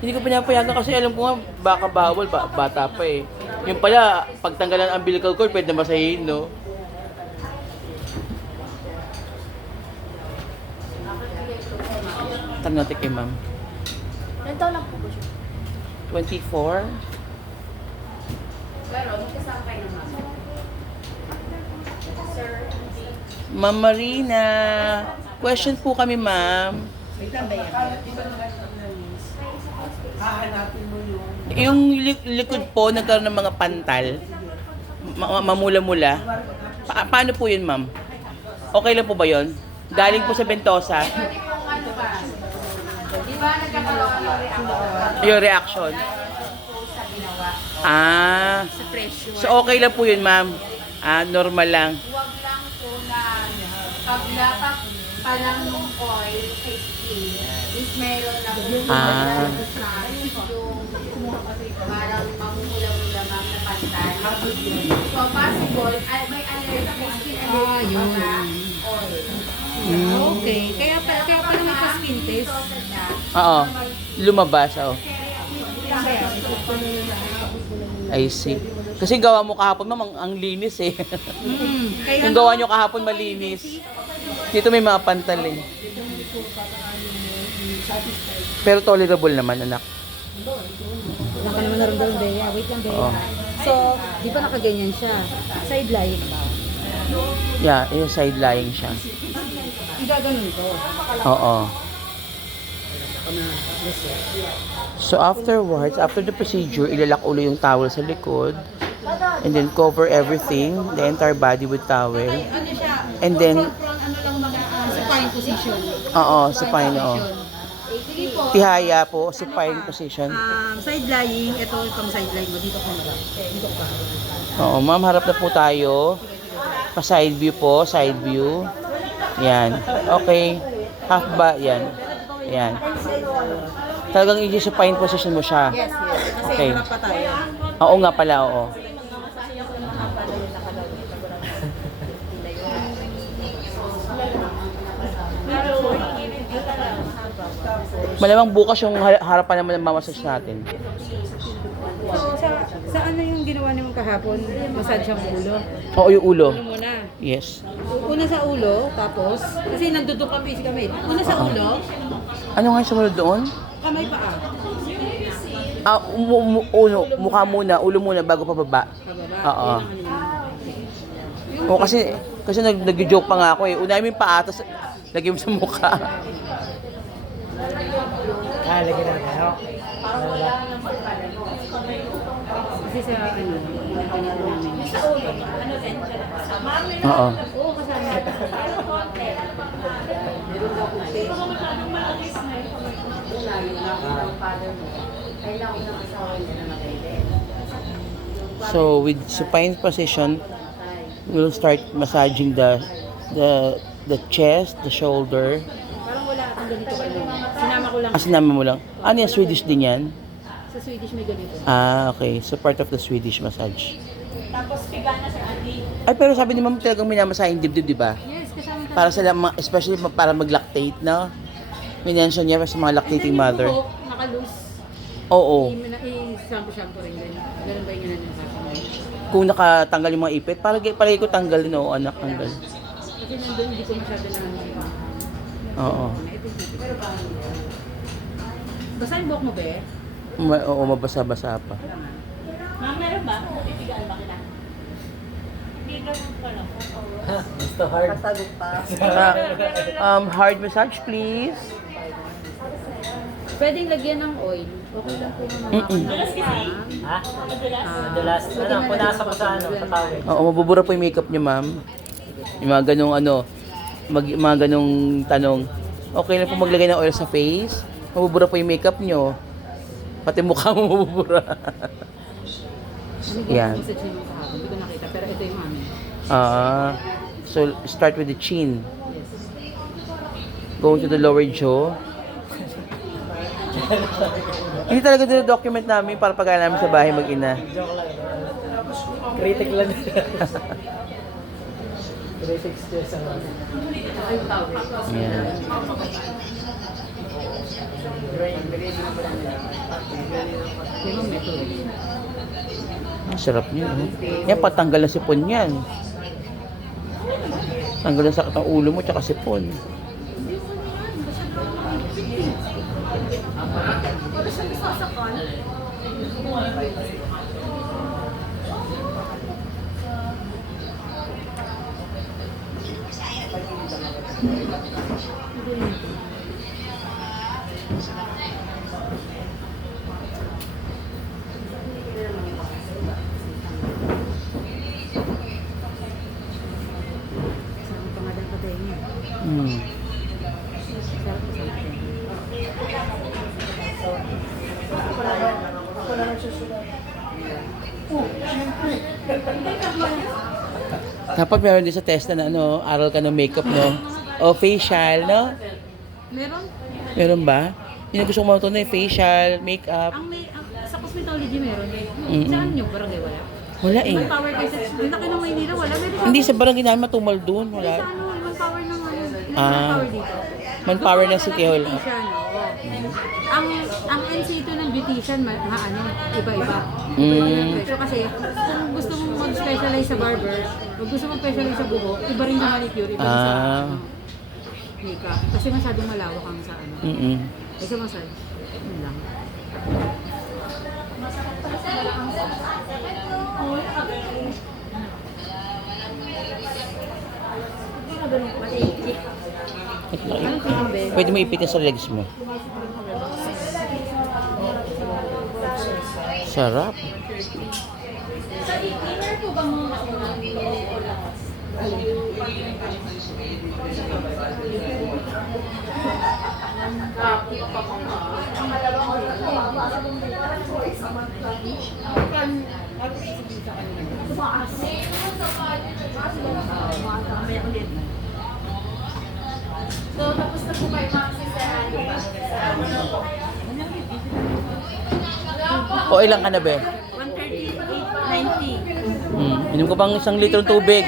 Hindi ko pinapayagan kasi alam ko nga baka bawal, bata pa eh. Yung pala, pagtanggalan ang umbilical cord, pwede na masahin, no? Tanong natin kay ma'am. Ilan taon lang po ba siya? 24? Pero magkasama kayo ng mama. Sir, Ma'am Marina, question po kami, ma'am. Wait lang, Bea. Hahanapin mo yung Yung likod po, nagkaroon ng mga pantal, mamula-mula. Paano po yun, ma'am? Okay lang po ba yun? Galing po sa Ventosa, pwede pong ano ba? Di ba nagkakaroon ng reaction? yung reaction. Po sa ginawa. Ah, Sa pressure. so okay lang po yun, ma'am. Ah, normal lang. Huwag lang po na paglapak pa lang ng oil sa skin is meron na po Ah. yung parang mamumula-mula ma'am na pantal. So possible, may allergy, skin allergy yun. sa oil. Okay. Kaya pala magpa-skin test. Oo. Lumabas, oh. I see. Kasi gawa mo kahapon, ma'am, ang linis eh. Kaya Yung gawa nyo kahapon malinis. Dito may mga pantal eh. Pero tolerable naman, anak. wala ka naman naramdaman, Bea. Wait lang, Bea. Oo. So, di ba nakaganyan siya? Side lying ba? Yeah, yung side lying siya. Igaganon ko. Oo. So afterwards, after the procedure, ilalak ulo yung towel sa likod. And then cover everything, the entire body with towel. Ano siya? And then, From ano lang mga supine position. oo, supine, oo. Sige po. Tihaya po, supine position. Side lying, ito itong side lying mo. Dito ko na lang. Dito ko ba? Oo, ma'am, harap na po tayo. Pa-side view po, side view. Yan. Okay. Half ba? Yan. Yan. Talagang i-supine position mo siya. Yes, yes. Kasi Okay. harap pa tayo. Oo nga pala, oo. Malamang bukas yung harapan naman ng mamasage natin. So, sa ano yung ginawa niyo kahapon? Massage ang ulo. Oo, yung ulo. Ulo muna. Yes. Una sa ulo, tapos, kasi nandudok kami si kamay. Una sa ulo, Ano nga yung sumunod doon? kamay paa. Ah, mukha muna, ulo muna bago pababa. Pababa. Oo. Yung O kasi nag-joke pa nga ako eh. Unahin mo yung paa, tapos lagyan mo sa mukha. Lagyan na tayo. kasi sa ano, namin. Oo. Oo, kasama. So with supine position, we'll start massaging the chest, the shoulder. Parang wala akong ganito kayo. Sinama ko lang. Sinama mo lang. Ano yan? Swedish din yan? Sa Swedish may ganito. Ah, okay. So part of the Swedish massage. Tapos pigana sa Andy. Ay, pero sabi ni ma'am talagang minamasahe yung dibdib, di ba? Yes, kasama tayo. Para sila, especially para mag-lactate, no? Minention niya sa mga lactating mother. Yung buhok, naka-loose. Oo. I-shampoo rin din. Ganun ba yung ganun yung sasabihin? Kung nakatanggal yung mga ipit, palagi ko tanggal din, oo, anak, tanggal. Kasi nandun, hindi ko masyado na Oo. Pero parang basta yung buhok mo, be? Oo, mabasa-basa pa. Ma'am, meron ba? Pipigaan ba kita? Hindi naman pala. Gusto hard. Hard massage, please. Pwedeng lagyan ng oil. Okay lang po naman. Ha? Madalas. Ano, punasan ko sa ano, sa tawid. Oo, mabubura po yung makeup niyo, ma'am. Yung mga ganong mga ganong tanong. Okay lang po maglagay ng oil sa face. Mabubura po yung makeup niyo. Pati mukha mo mabubura. Ano Yan. sa chin mo kahapon? Hindi ko nakita, pero ito yung mami. So, start with the chin. Yes. Go to the lower jaw. Hindi talaga document namin para pag namin sa bahay mag-ina. Joke lang. Critic lang. 360 years ang ano. Yan. Yung method. Ang sarap niya. Oh. Yan, patanggal na sipon yan. Tanggal na sakit ang ulo mo tsaka sipon. Isang pangalan ko din niya. Hmm. Sarap ko sa akin. Ako na nagsusulat. Oh, siyempre. Dapat meron din sa test na ano, aral ka ng makeup, no? O facial, no? Meron? Meron ba? Yun ang gusto ko matutunan, eh, facial, makeup. Sa cosmetology meron. Mm-mm. Saan nyo? Barangay wala? Wala eh. May power kayo sa... Laki ng Maynila, wala. Meron Hindi sa barangay namin matumal doon. Sa Wala. ano, ibang power ng ano. Yung Ah. power dito. Manpower ng City Hall. Beautician, oo. Ang NC2 ng beautician, ano, iba-iba. Mm. Iba-iba yung presyo. Kasi kung gusto mong mag-specialize sa barber, kung gusto mong specialize sa buhok, iba rin sa manicure, iba rin sa ano, makeup. Kasi masyadong malawak ang sa ano. Mm-mm. Kasi massage. Yun lang. Anong tingin, Ben? Pwede mo ipitin sa legs mo. Sarap. So, tapos na po kayo mga O ilang ka na, be? 138.90. Inom ko pang 1 litrong tubig.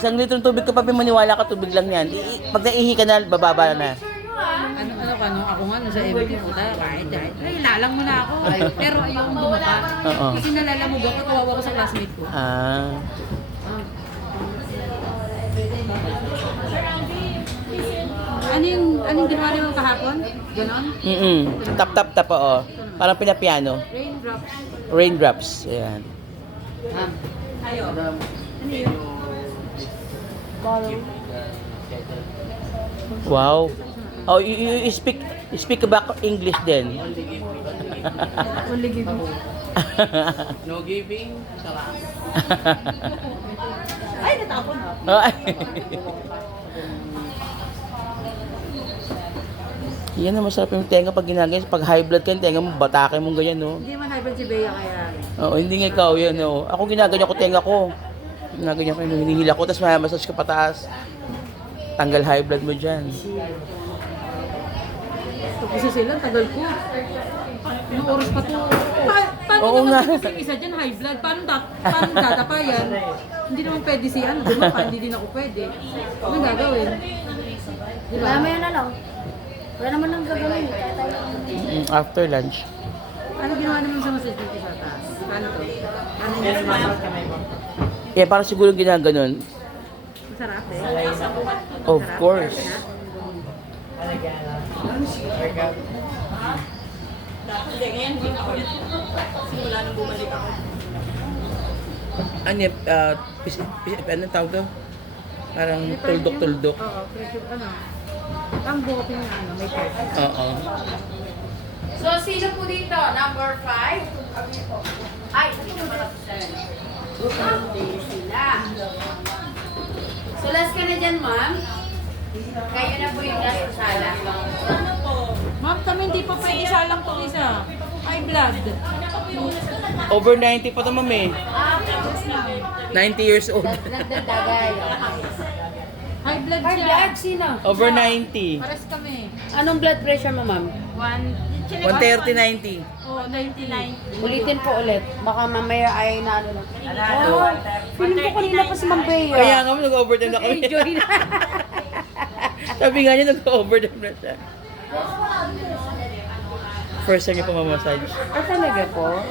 1 litrong tubig ka pa, maniwala ka, tubig lang yan. Pag naihi ka na, bababa na. Ano ka, no? Ako nga, nasa MT, puta, kahit. Ay, lalang mo na ako. Pero ayoko bumaba. Oo. Kasi nalalamog ako, kawawa ko sa classmate ko. Ah. Anong ginawa naman kahapon? Ganon? Tap, oo. Parang pinapiano. Raindrops. Raindrops. Ayan. Ano yun? Wow. Oh, you speak about English then. Only give me. No giving. Ay, natapon. Yan na masarap yung tenga pag ginagaya. Pag high blood ka, yung tenga mo, batake mong ganyan, no? Hindi man hybrid si Bea kaya. Oo, hindi nga ikaw yan, no? Ako ginaganyan ko tenga ko. Ginaganyan ko, hinihila ko, tapos massage ka pataas. Tanggal high blood mo dyan. Tapos sila, tagal ko. Anong oras pa to? Paano Oo nga. naman kasi isa dyan, high blood? Paano tatapayan? Hindi naman pwede si ano, dumapa, hindi din ako pwede. Anong gagawin? Diba? Wala mo yan ano? Wala naman nang gagawin. After lunch. Ano ginawa naman sa massage dito sa taas? Paano to? Paano yung ginawa? Yeah, parang siguro ginaganon. Masarap eh. Of course. Workout. Ano yun, anong tawag to? Parang tuldok-tuldok. Oo, pressure ano. Ang buhok yung ano, may pressure. Oo. So, sino po dito? Number 5? Ay, hindi na pala sir. Okay, sila. So, last ka na dyan, ma'am. Kayo na po yung last sa sala. Ma'am, kami hindi pa pwede salang to isa. High blood. Over 90 pa to, ma'am eh. 90 years old. Nagdadagay. High blood High siya. blood, sino? Over 90. Pares kami. Anong blood pressure mo, ma'am? 130-90. Oh, 99. Ulitin po ulit. Baka mamaya ay na ano lang. Oh, feeling ko kanina pa si Ma'am Bea. Kaya nga, nag-overtime na kami. Enjoy na. Sabi nga niya, nag-overtime na siya. First time niya pa mamassage. Ah, talaga po?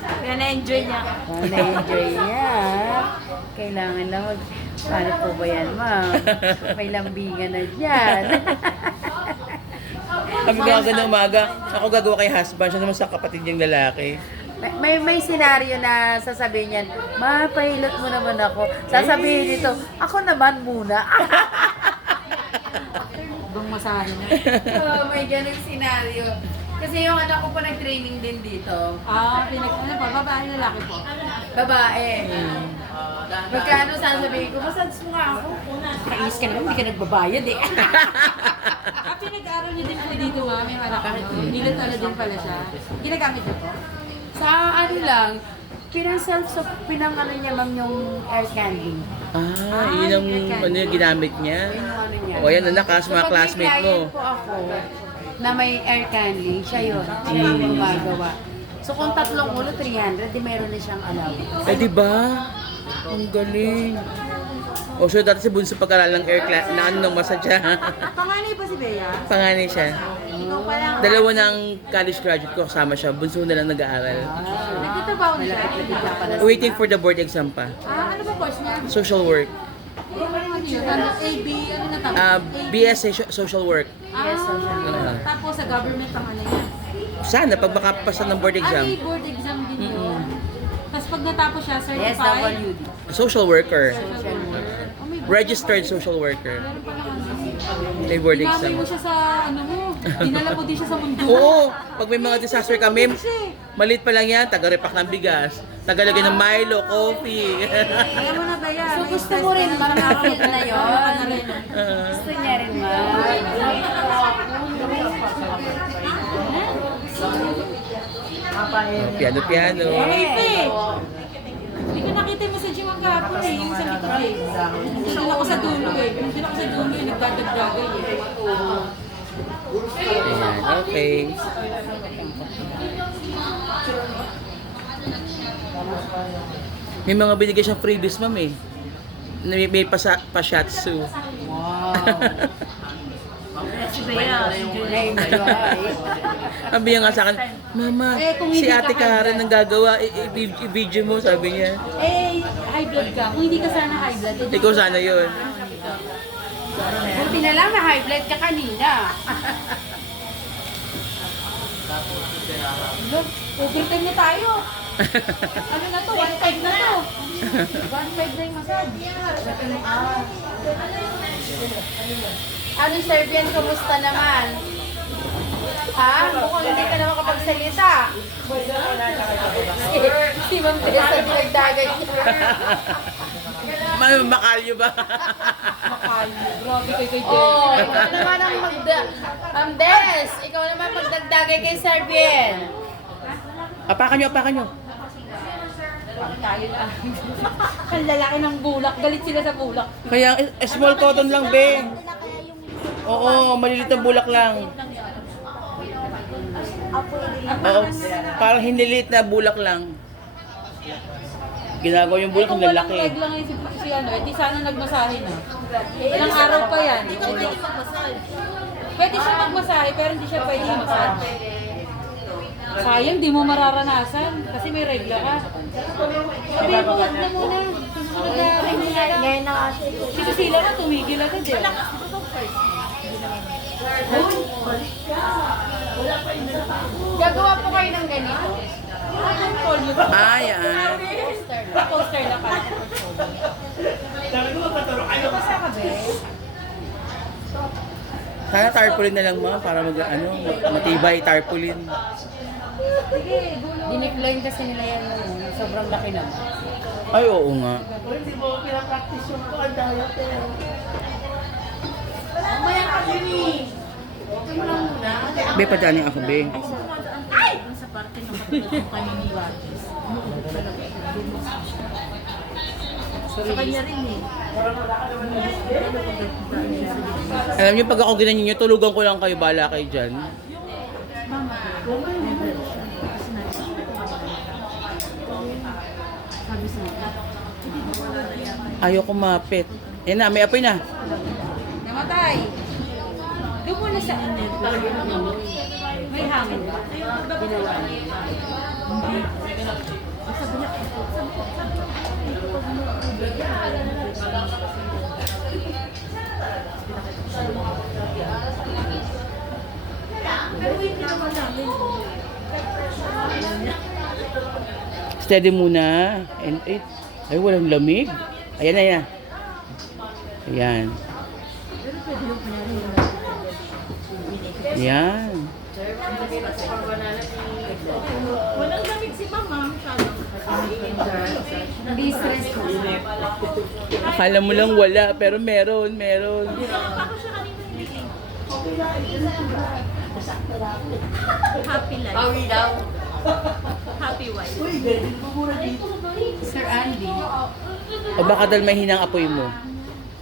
Kaya na-enjoy niya. Ah, na-enjoy niya. Kailangan na mag... Paano po ba yan, ma'am? May lambingan na dyan. Sabi ko nga umaga, ako gagawa kay husband, siya naman sa kapatid niyang lalaki. May senaryo na sasabihin niyan, ma, pahilot mo naman ako. Sasabihin nito, ako naman muna. Ibang masahe niya. Oh, may ganung senaryo. Kasi yung anak ko po nag-training din dito. Ano pa? Babae, lalaki po. Babae. Magkano sasabihin ko, massage mo nga ako. Kainis ka naman, hindi ka nagbabayad eh. Pinag-aaral niyo din po dito, ma'am, yung anak ko. Nilatala din pala siya. Ginagamit niyo po? Sa ano lang, pinang-ano niya ma'am yung air candy. Yun ang ano yung ginamit niya. Yun yung ano niya. O yan, anak, mga pag may classmate mo. client po ako na may air candy, siya yun. Siya yung gumagawa. So kung 3 ulo, 300, di meron na siyang allowance. Eh, di ba? Ang galing. O, so dati si Bunso pag-aral ng air class, na ano nung massage siya. Panganay ba si Bea? Panganay siya. Ikaw pa lang. Dalawa ng college graduate ko kasama siya. Bunso na lang nag-aaral. Nagtatrabaho na siya. Waiting for the board exam pa. Ano ba course niya? Social work. Ano yun? AB, ano na tawag? BS Social Work. Yes, social Ah. Tapos sa government ang ano niya. Sana, pag makapasa ng board exam. May board exam din yun. Tapos pag natapos siya, Yes, certified. WD. Social worker. Oh, may board Registered social worker. Meron pa lang May board Dinamay exam. mo siya sa ano mo. Dinala mo din siya sa mundo. Oo, pag may mga disaster kami, maliit pa lang yan, taga-repack ng bigas, tagalagay ng Milo, coffee. Kaya mo na ba yan? So gusto mo rin ba na-feel na yun? na rin. Gusto niya rin ba? Piano-piano. Nakita eh. Hindi ko nakita yung sa gym ang kahapon eh. Yung sa likod eh. Nandun ako sa dulo eh. Nandun ako sa dulo eh. Nagdadagdagay eh. Ayan, okay. May mga binigay siyang freebies, ma'am eh. May pa-shatsu. Wow. Si Bea. Na-enjoy. Sabi niya nga sa akin, Mama, Eh, kung si hindi Ate ka Karen ang gagawa, i-video mo, sabi niya. Eh, high blood ka. Kung hindi ka sana high blood, eh, Ikaw sana yun. Buti na lang na high blood ka kanina. Look, overtime na tayo. Ano na to? 1.5 na to. 1.5 na yung massage. Ano, Serbian, kumusta naman? Ha? Mukhang hindi ka na makapagsalita. Si Ma'am Tessa dinagdagan niya. Makalyo ba? Grabe kay Oh, ikaw naman ang Ma'am Des, ikaw naman magdagdagay kay Serbian. Apakan nyo. Tayo na. Ang lalaki ng bulak. Galit sila sa bulak. Kaya small cotton lang, be. Oo, maliliit na bulak lang. Oo, parang hiniliit na bulak lang. Ginagawa yung bulak ng lalaki. Kung walang leg lang yung si ano, eh di sana nagmasahe na. Ilang araw pa yan. Pwede siya magmasahe pero hindi siya pwede massage. Sayang, di mo mararanasan kasi may regla ka. Sabi mo, huwag na muna. Nag-regla lang. Ngayon na kasi. Si Cecilia na tumigil agad eh. Gagawa po kayo ng ganito. Ayan. Poster na ka. Ano ba sa kabe? Sana tarpaulin na lang ma para matibay tarpaulin. Dinecline kasi nila yan, sobrang laki naman. Ay, oo nga. Pero hindi mo pinapractice yung ang diet eh. Mamaya ka din eh. Okay mo lang muna. Be, padaanin ako, be. Ay! Sa parte ng kapatid ng paniniwatis. Sa kanya rin eh. Alam niyo, pag ako ginanyan niyo, tulugan ko lang kayo, bala kayo dyan. Ayoko mapit. Yan na, may apoy na. Namatay! Doon mo na sa may hangin ba? Ginawa. Steady muna. And it. Ay, walang lamig. Ayan na yan. Ayan. Ayan. Walang lamig si mama. Hindi stress ko. Akala mo lang wala, pero meron. Ako siya kanina hindi. Happy life. Bawi daw. Happy wife. Uy, ganyan mo muna dito. Sir Andy. O baka dahil may hinang apoy mo.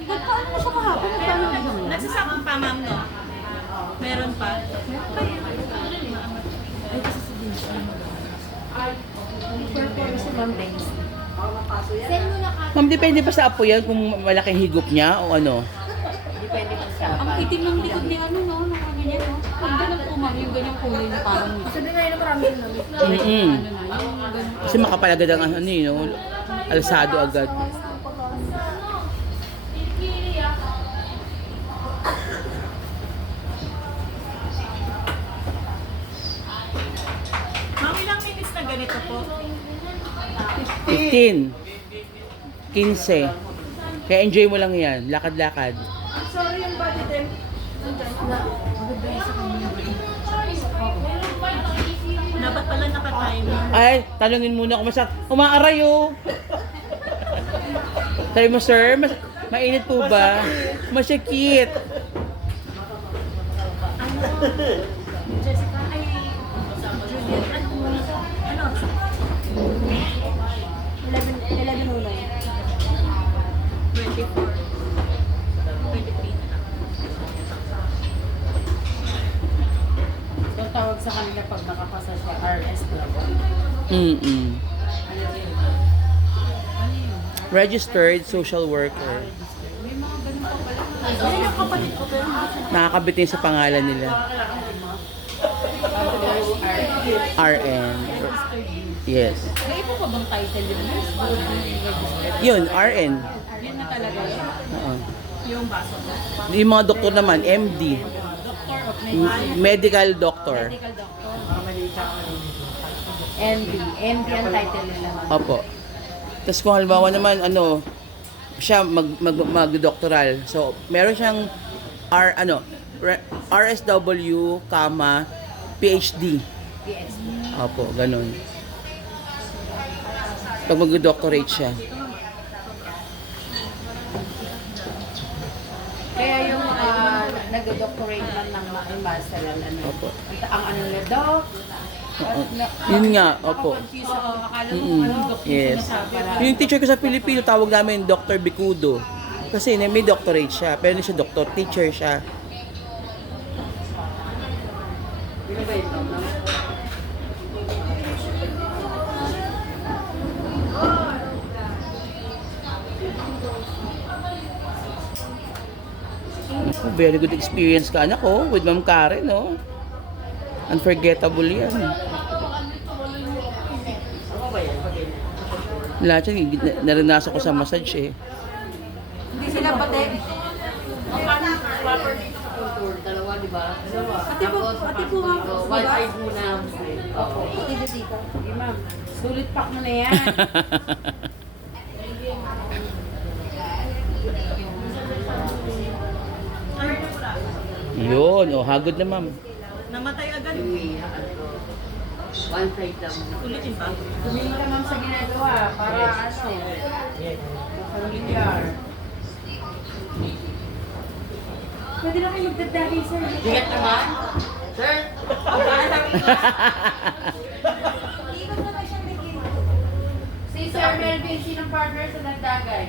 Nagpaano mo siya kahapon? Nagpaano mo siya? Nagsasakang pa, ma'am, no? Meron pa? Meron pa yun. Ay, kasi si Dinsa. Performance si Ma'am Daisy. Ma'am, depende pa sa apoy yan kung malaking higop niya o ano. Depende pa sa Ang itim ng likod ni ano, no? Nakaganyan, no? Ang ganang umang yung ganyang kulay na parang... Sabi nga yun na marami yung lamig. Mm-mm. Ano na, yung ganun. Kasi makapalagad ang ano yun, no? Alsado agad. Ma'am, ilang minutes na ganito po? 15. 15. Kaya enjoy mo lang yan. Lakad-lakad. Sorry yung body temp. Dapat pala naka-timer. Ay, tanungin muna kung umaaray oh. Sabi mo, sir, mainit po ba? Masyakit. Jessica, ay... Juliet, ano? 11 muna. 24. 23 na lang. So, tawag sa kanila pag nakapasa siya, RS club. Mm-mm. Registered social worker. Nakakabit din sa pangalan nila. RN. Yes. May iba pa bang title yun? Yun, RN. Yun na talaga yun. Oo. Yung baso mo. Yung mga doktor naman, MD. Doctor of Medical doctor. Medical Doctor. MD. MD ang title nila. Opo. Tapos kung halimbawa naman, siya mag-doctoral. So, meron siyang RSW, PhD. Opo, ganun. Pag mag-doctorate siya. Kaya yung nag-doctorate man ng master, Opo. ang ano na doc, Oo. Yun nga, opo. confused ako, akala ko Mm-mm. anong doctor Yes. sinasabi. Yung teacher ko sa Pilipino, tawag namin Dr. Bicudo. Kasi may doctorate siya, pero hindi siya doctor, teacher siya. Very good experience ka, anak ko, with Ma'am Karen, no? Unforgettable yan. Lahat yan, naranasan ko sa massage eh. Hindi sila pati. Dalawa, di ba? Dalawa. Pati po nga po. One side muna. Opo. Dito dito. Sige, ma'am. Sulit pack mo na yan. Yun, oh, hagod na ma'am. Namatay agad. One side lang. Ulitin pa. Tumingin ka ma'am sa ginagawa para ano. Familiar. Pwede na kayo magdadali, sir. Bigat naman. Sir, si Sir Melvin, sinong partner sa nagdagay?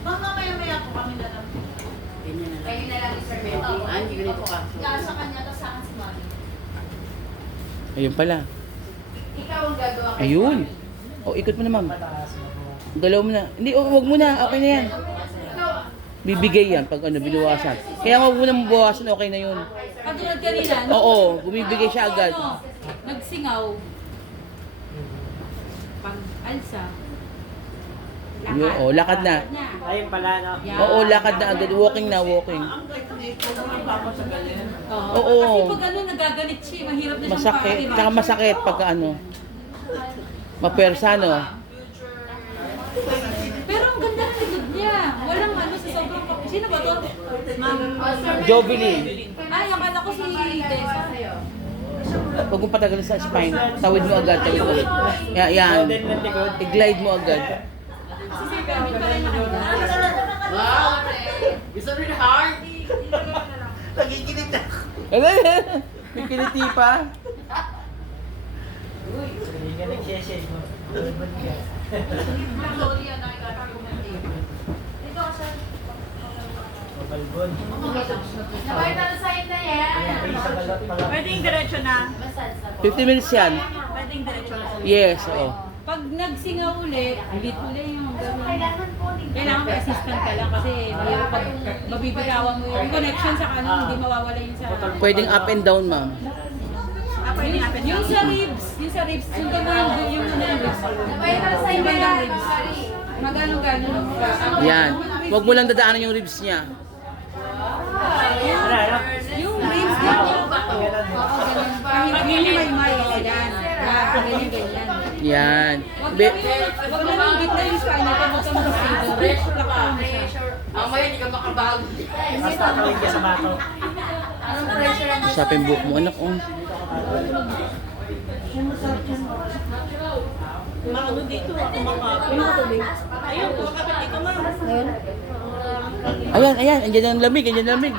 Mga maya-maya po kami na lang. Kayo na lang ni Sir Melvin. Hindi ganito ka. Sa kanya, tapos sa akin si Mami. Ayun pala. Ikaw ang gagawa kay Ayun. Mami. Oh, ikot mo na ma'am. Galaw mo na. Hindi, oh, wag mo na. Okay na yan. Ikaw, Bibigay yan pag ano, binuwasan. Kaya wag mo na mabawasan, okay na yun. Katulad kanina, no? Oo, bumibigay siya agad. Ano, nagsingaw. Pag alsa. Yun, oh, lakad na. niya. Ayun pala, no? Yan. Oo, lakad na agad. Walking na, walking. Ang technique, huwag mo papasagalin. Oo. Kasi pag ano, nagagalit siya, mahirap na siyang Masakit. diba? Tsaka masakit pagka ano. Mapersa, no? Pero ang ganda ng likod niya. Walang ano sa sobrang kapit. Sino ba to? Ma'am. Jobili. Ay, akala ko si Desa. Huwag mong patagalin sa spine. Tawid mo agad, tawid mo. Yan. I-glide mo agad. Si Sir Kevin pala yung nakita. wow! Gusto rin hard? Nagiginig na ako. May kiliti pa. Hindi ka nagsishade mo. Mabalbon. Nabay na side na yan. Ay, sa balot pala. Pwedeng diretso na. Massage na po. 15 minutes yan. Pwedeng diretso na. Yes, oo. Pag nagsingaw ulit yung gawin. Kailangan po Kailangan may assistant ka lang kasi mahirap pag mabibigawan mo yung connection sa kanon, hindi mawawala yung sa... Pwedeng up and down, ma'am. Yung sa ribs, yung gano'n, yung ribs. Nabay na side na Yung yan. ribs. Magano-gano. Yan. Huwag mo lang dadaanan yung ribs niya. Ano, ano? Yung ribs niya. Kahit may yan. Ganyan. Yan. Wag Be- lang yung gitna yung spine, pag huwag kang mag-stable. Pressure. Mamaya hindi ka makabago. Basta kawin ka sa bato. Anong pressure ang Usapin buhok mo, anak. Oh. Ano dito, kumakapit. Ayun, kumakapit dito, ma'am. Ayan, ayan. Andiyan ang lamig, andiyan ang lamig.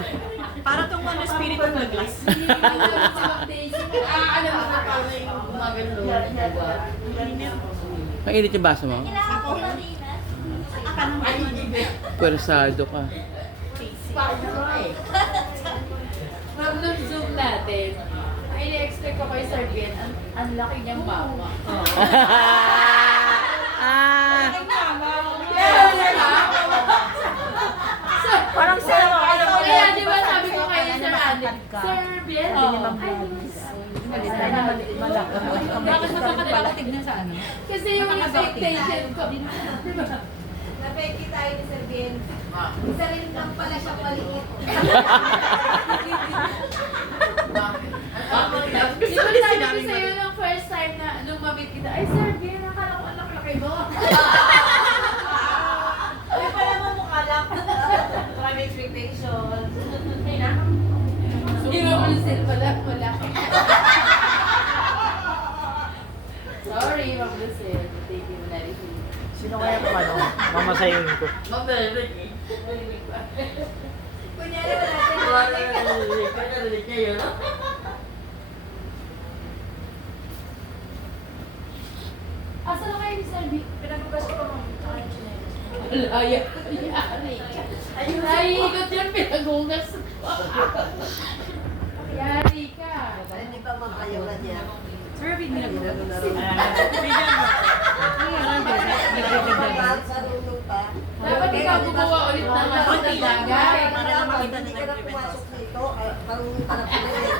Para tong ano, spirit of the glass. alam mo na paano yung gumagano. Mainit yung baso mo? Pwersado ka. Pag nag-zoom natin, ay na-expect ko kay Sir Ben, ang laki niyang mama. Ah! Parang Sir, kaya di ba sabi ko kay Sir Andy, Sir Ben, Bakit nakakatawa tignan sa ano? kasi yung expectation ko, di ba? Napeki tayo ni Sir Ben. Isa rin lang pala siya maliit. Di ba sabi ko sa'yo nung first time na nung mabit kita, ay Sir Ben, nakala ko ang laki mo. Ay, pala mo mukha lang. Maraming expectations. Hindi mo Lucil pala, wala. Sorry, Ma'am Lucil. Thank you, Mary. Sino kaya kung ano? Mamasayin ko. Mabalik. Kunyari wala tayo. Asa na kayo ni Sir B? Pinagugas ko mo. Alaya. Naiikot yan, pinagugas mo. Yari ka. Hindi pa makayawan niya. Sir, hindi na Marunong pa. Dapat ikaw gumawa ulit ng mga bagay. Para makita hindi ka na pumasok dito. Marunong ka na pala eh.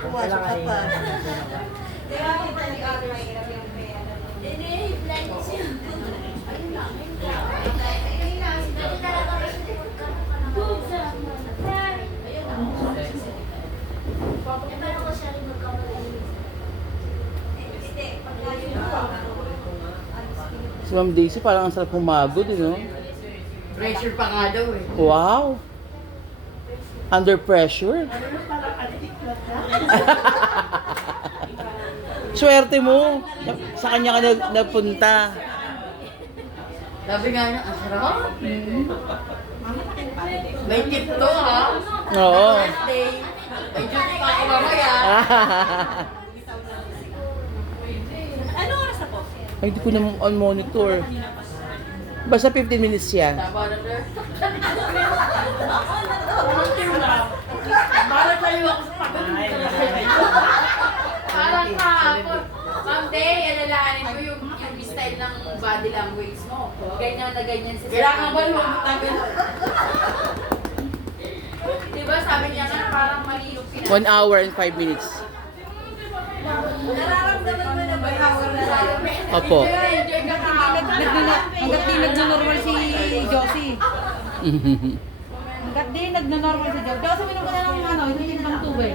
Pumasok ka pa. Kaya kita ni Ate may hirap yung pera. Hindi, blind siya. Ayun lang. Si Ma'am Daisy parang ang sarap humagod, no? Pressure pa nga daw eh. Wow! Under pressure? Parang antik lang na. Swerte mo. Sa kanya ka napunta. Sabi nga niya, ang sarap. May tip to ha. Oo. Birthday. May duty pa ako mamaya. Ano oras na po? Ay, hindi ko na on monitor. Basta 15 minutes siya. Tama na, sir. Parang tayo ako sa pagod. Parang kahapon. Someday, alalahanin mo yung style ng body language mo. Ganyan na ganyan sa kailangan ba lumabot Diba sabi niya nga parang mali yung 1 hour and 5 minutes. Nararamdaman mo na ba yung Opo. enjoy ka kahapon? Hanggat di nagno-normal si Josie. Hanggat di nagno-normal si Josie. Josie, minum ka na ng ano, yung timbang tubig.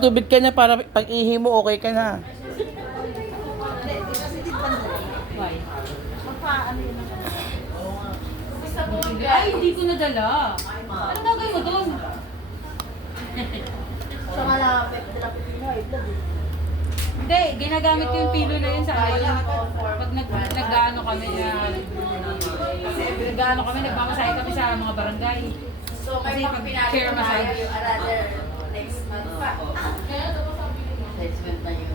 Tubig ka na para pag ihi mo, okay ka na. Why? Gusto mo Ay, hindi ko nadala. Ano gagawin mo doon? Sa malapit, dilapit mo, vlog. Hindi, ginagamit ko yung pilo na yun sa akin. Pag nag-ano kami na... Nag-ano kami, nagmamasahe kami sa mga barangay. So may Kasi pag pag share pinagawa massage. tayo yung another next month pa. Next month na yun.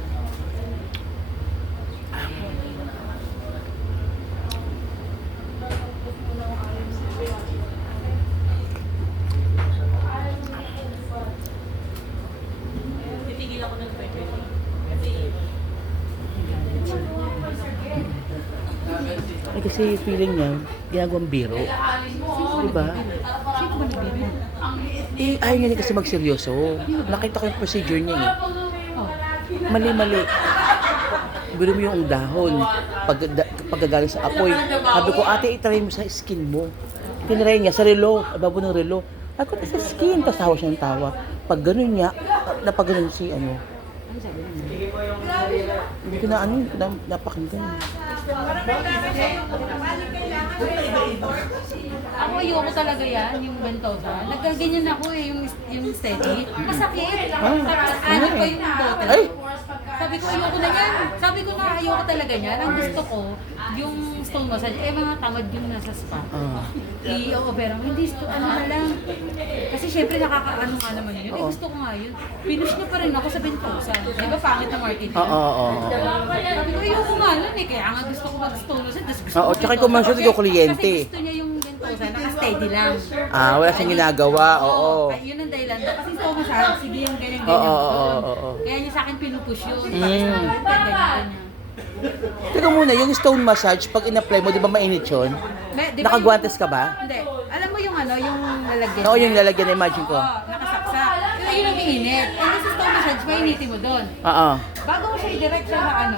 Ay, kasi feeling niya, ginagawang biro. Diba? Eh, ayaw niya din kasi magseryoso. Nakita ko yung procedure niya eh. Mali-mali. Biro mo yung dahon. Pagkagaling sa apoy. Sabi ko, ate, itry mo sa skin mo. Tinry niya sa relo. Ababo ng relo. Ako, sa skin. Tapos tawa siya ng tawa. Pag ganun niya, napag-ganun si ano. Hindi ko na ano, hindi ko na napakinggan. Ako ayoko talaga yan, yung Ventosa. Nagkaganyan ako eh, yung steady. Masakit. Tapos ano pa yung bottle. Ay! Sabi ko ayoko na yan. Sabi ko na ayoko talaga yan. Ang gusto ko, yung stone massage, eh mga tamad yung nasa spa. Oo, pero hindi ano na lang. Kasi syempre nakakaano nga naman yun. Eh gusto ko nga yun. Pinush niya pa rin ako sa Ventosa. Di ba pangit na market yun? Oo. Sabi ko ayoko nga nun eh. Kaya nga gusto ko mag-stone massage. Tapos gusto Oo, ko tsaka Ventosa. yung commercial, yung kliyente. Kasi gusto niya yung Ventosa, naka-steady lang. Wala siyang ginagawa. Oo. Ay, yun ang dahilan. Kasi stone massage, sige yung ganyan-ganyan. Oo. Kaya niya sa akin pinupush yun. Mm. Teka muna, yung stone massage, pag in-apply mo, di ba mainit yun? Nakagwantes ka ba? Hindi. Alam mo yung ano, yung lalagyan. Oo, yung lalagyan, imagine ko. Oo, nakasaksak. Yun ang init. And this is stone massage, mainitin mo doon. Oo. Bago mo siya i-direct siya na ano,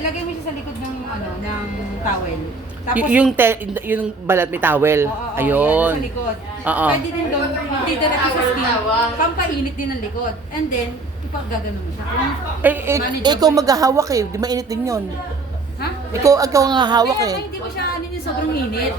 ilagay mo siya sa likod ng ano, ng towel. Yung balat may towel. Oo, Ayun. yan, sa likod. Oo. Pwede din doon, didiretso sa skin, pampainit din ang likod. And then, ipaggagano mo siya. Ikaw maghahawak eh. Di mainit din yun. Ha? Ikaw ang hahawak Kaya eh. hindi mo siya ano yung sobrang init.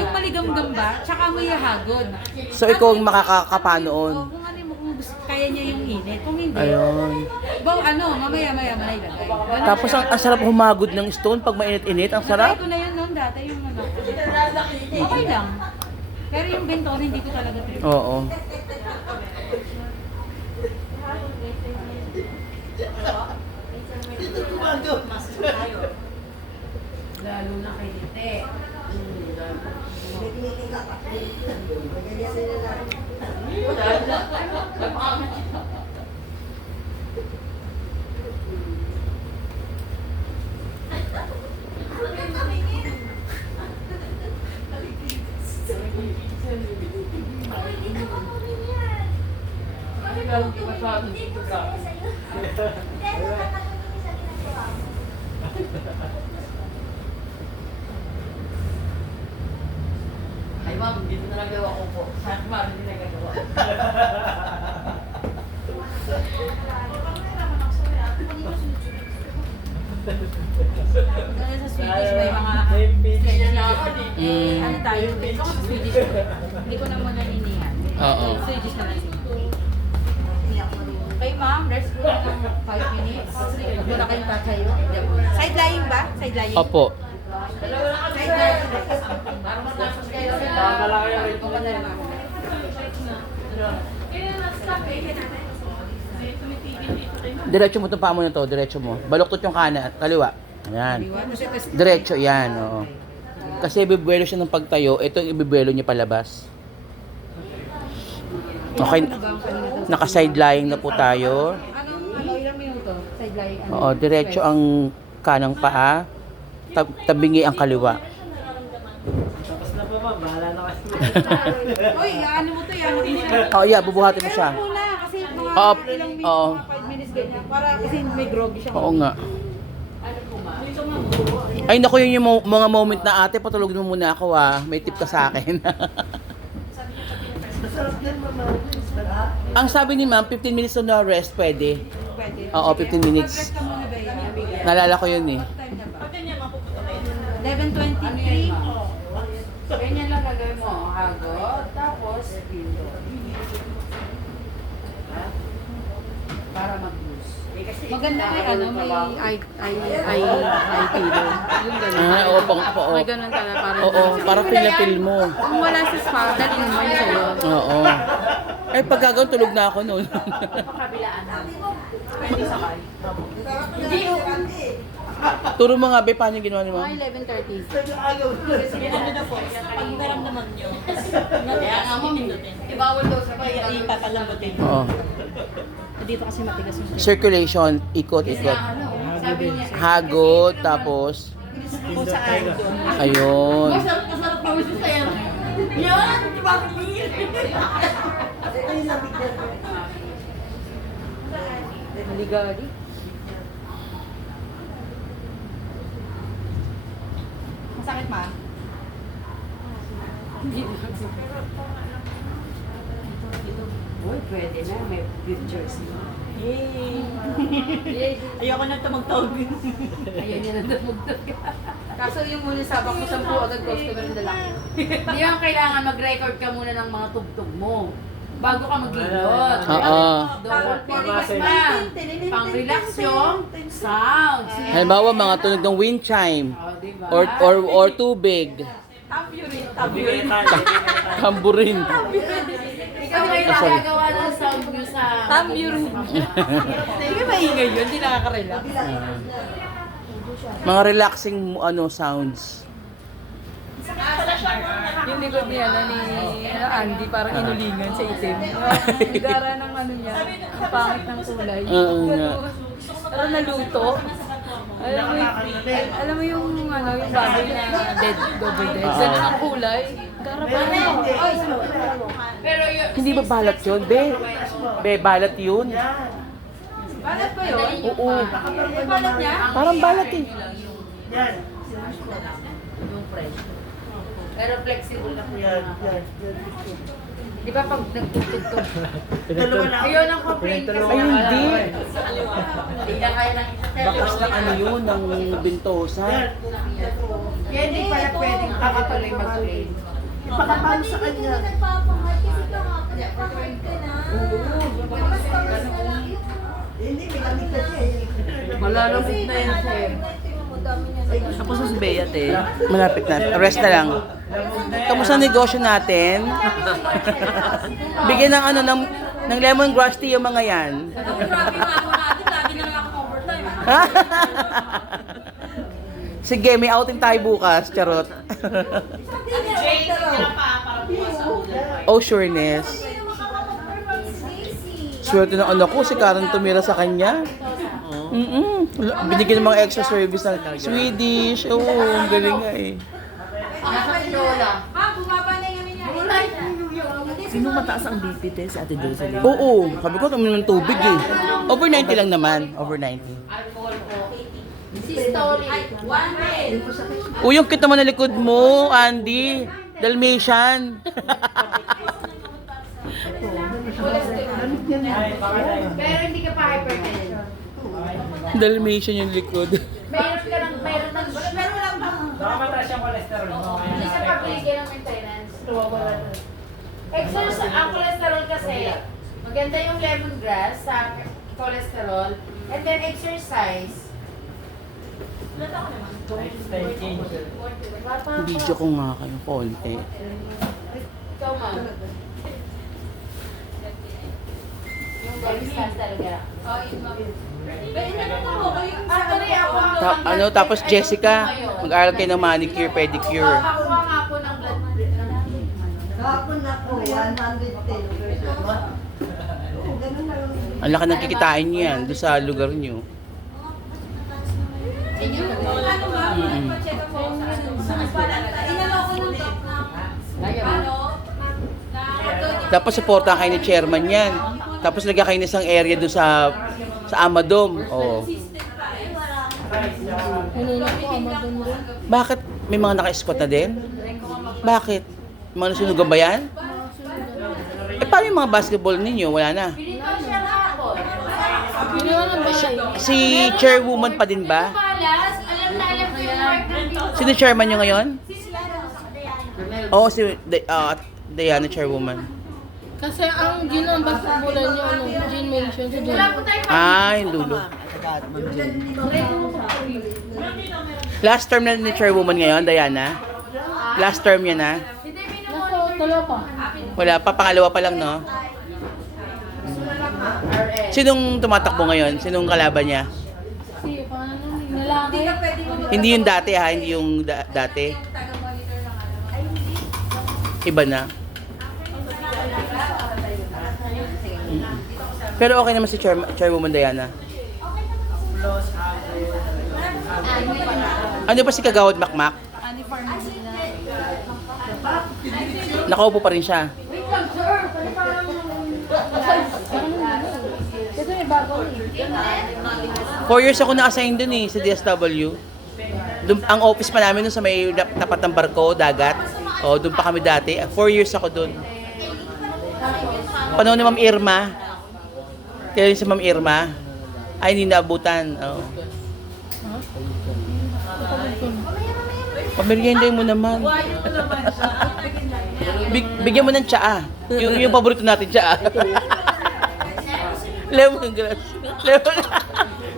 Yung maligam-gam ba, tsaka mo ihahagod. So ikaw ang makakakapa noon. Oo, kung ano mo, kung kaya niya yung init. Kung hindi, Ayun. mamaya ilagay. Ganun Tapos siya. ang sarap humagod ng stone pag mainit-init. Ang sarap. Natry ko na yun noon dati, yung ano. Okay lang. Pero yung Ventosa, hindi ko talaga trip. Oo. Lalo na kay Tite. May tiniting ka pa. Ganyan sila lang. Ay ma'am, dito na nagawa ko po. Sa ma'am, hindi nagagawa. Dahil sa Swedish, may mga stretchy. Ano tayo? Ito sa Swedish. Hindi ko na muna hinihan. Oo. Stages na lang siya. Okay, ma'am. Rest po lang ng 5 minutes. Huwag mo na kayong tatayo. Side lying ba? Side lying? Opo. Side lying. Parang mas kayo. Diretso mo itong paa mo na to, diretso mo. Baluktot yung kanan at kaliwa. Ayan. Diretso, yan. Oo. Kasi ibibuelo siya ng pagtayo, ito yung ibibuelo niya palabas. Okay, naka-side lying na po tayo. Ilang minuto? Side lying. Oo, diretso ang kanang paa, tabingi ang kaliwa. Tapos na pa ma'am, bahala na kayo. Uy, ano mo to yan? Oh, yeah, bubuhatin mo siya. Muna, kasi mga Oo, ilang minutes, oo. mga 5 minutes ganyan. Para kasi may groggy siya. Oo nga. Ay, naku, yun yung mga moment na ate, patulogin mo muna ako May tip ka sa akin. Masarap yan, mama. Ang sabi ni ma'am, 15 minutes to no rest, pwede. Pwede. Oo, 15 minutes. Mag-rest ka muna ba yan? Nalala ko yun eh. Time na ba? 11:23. Ganyan lang gagawin mo. Hagot, tapos pilo. Para mag-loose. Maganda may may pillow. Yung ganun. Oo, oo. May ganun pala para. Oo, para feel mo. Kung wala sa spa, dalhin mo yun sa'yo. Oo. Ay, pag gagawin, tulog na ako noon. Kabilaan na. Turo mo nga, be, paano yung ginawa ni ma'am? 11:30. Kaya nga mo, ibawal daw sa bayan. Oo. Dito kasi matigas yung Circulation, ikot-ikot. Sabi niya, Hagot, tapos, kung saan doon. ayun. masarap pa wish sa'yo. Yan, di ba? Maligali. Masakit ma? Uy, pwede na. May pictures mo. Ayoko na tumagtawag. Ayaw niya na dumugtog. Kaso yung muna sabak ko 10 agad customer na lalaki. Di ba kailangan mag-record ka muna ng mga tugtog mo bago ka mag-ilot. Oo. Double feelings pa. Pang-relax yung sounds. Halimbawa, mga tunog ng wind chime. Oh, diba? Or tubig. Tamburin. Ikaw may nakagawa ng sound nyo sa... Tamburin. Hindi ba maingay yun? Hindi nakaka-relax. Mga relaxing sounds. Yung likod niya ni Andy parang inulingan sa itim. Ang gara ng niya, ang pangit ng kulay. Oo nga. Parang naluto. Alam mo yung yung baboy na double dead. Ganun ang kulay. Gara pa rin. Pero yun... Hindi ba balat yun, be? Be, balat yun. Balat ba yun? Oo. Balat niya? Parang balat eh. Yan. Yung fresh. Pero flexible na po Yan, yung yan. Di ba pag nagtutugtog? Dalawa na. Ayun ang complaint kasi. Ay, hindi. Hindi na kaya ng isa. Bakas na yun, ng bintosa. Kaya hindi pala pwedeng kakatuloy mag-play. Ipakapalo sa kanya. Hindi, pinamit na siya eh. Malalamig na yan, sir. Tapos sa Bea, te. Malapit na. Rest na lang. Kamusta ang negosyo natin? Bigyan ng ng lemongrass tea yung mga yan. Sige, may outing tayo bukas. Charot. Oh, sureness. Swerte ng anak ko, si Karen tumira sa kanya. Binigyan ng mga extra service na Swedish. Oo, ang galing nga eh. Nasa Lola. Sino mataas ang BP, te? Si Ate Jocelyn? Oo, sabi ko, uminom ng tubig eh. Over 90 lang naman. Over 90. Alcohol po. Si Story. Uy, yung kita mo na likod mo, Andy. Dalmatian. Pero hindi ka pa hypertension. Dalmatian yung likod. Meron ka lang, meron lang ba? Baka mataas yung cholesterol mo. Hindi ka pabili ng maintenance. Exercise, ang cholesterol kasi, maganda yung lemongrass sa cholesterol. And then exercise. Video ko nga kayo konti. Ikaw, ma'am. Yung body scan talaga. Oh, yun, ma'am. Actually, ako ang Tapos Jessica, mag-aaral kayo ng manicure, pedicure. Nakakuha nga po ng blood. Kahapon na po, 110. Ganun lang. Ang laki ng kikitain niyo yan doon sa lugar niyo. Tapos supportan kayo ni chairman yan. Tapos lagyan kayo ng isang area doon sa Amadom. Oh. Bakit? May mga naka-squat na din? Bakit? Mga nasunugan ba yan? Eh, paano yung mga basketball ninyo? Wala na. Si chairwoman pa din ba? Malas, alam na alam ko yung work ng Sino chairman nyo ngayon? Oo, si Diana, chairwoman. Kasi ang ginang basketballan niyo, ano, Jean mention si Jean. Wala po tayong Ah, yung dulo. Last term na ni chairwoman ngayon, Diana? Last term niya na? Hindi, Nasa dalawa pa. Wala pa, pangalawa pa lang, no? Sinong tumatakbo ngayon? Sinong kalaban niya? Si, paano, lalaki. Hindi yung dati ha, hindi yung dati. Iba na. Pero okay naman si Chairwoman Diana. Ano pa si Kagawad Makmak? Nakaupo pa rin siya. Ito may bago. 4 years ako na-assign dun sa DSW. Ang office pa namin dun sa may tapat ng barko, dagat. O, dun pa kami dati. 4 years ako dun. Panahon ni Ma'am Irma. Kaya yun si Ma'am Irma. Ay, hindi naabutan. Oh. Pamerienda mo naman. Bigyan mo ng tsaa. Yung paborito natin, tsaa. Lemongrass.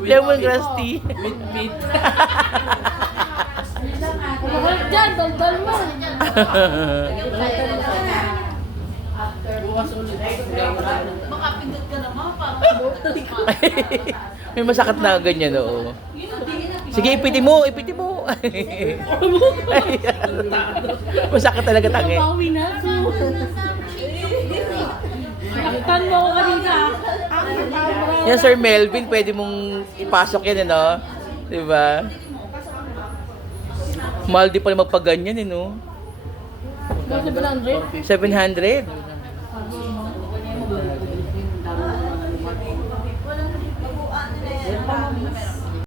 Lemongrass tea. Diyan, daldal mo. Baka pindot ka naman, parang May masakit na ganyan, oo. Sige, ipiti mo. Masakit talaga tangi. Pauwi na ako. Nakitan mo ako kanina. Yan, Sir Melvin, pwede mong ipasok yan, ano? Diba? Mahal di pala magpaganyan, no? 700? 700?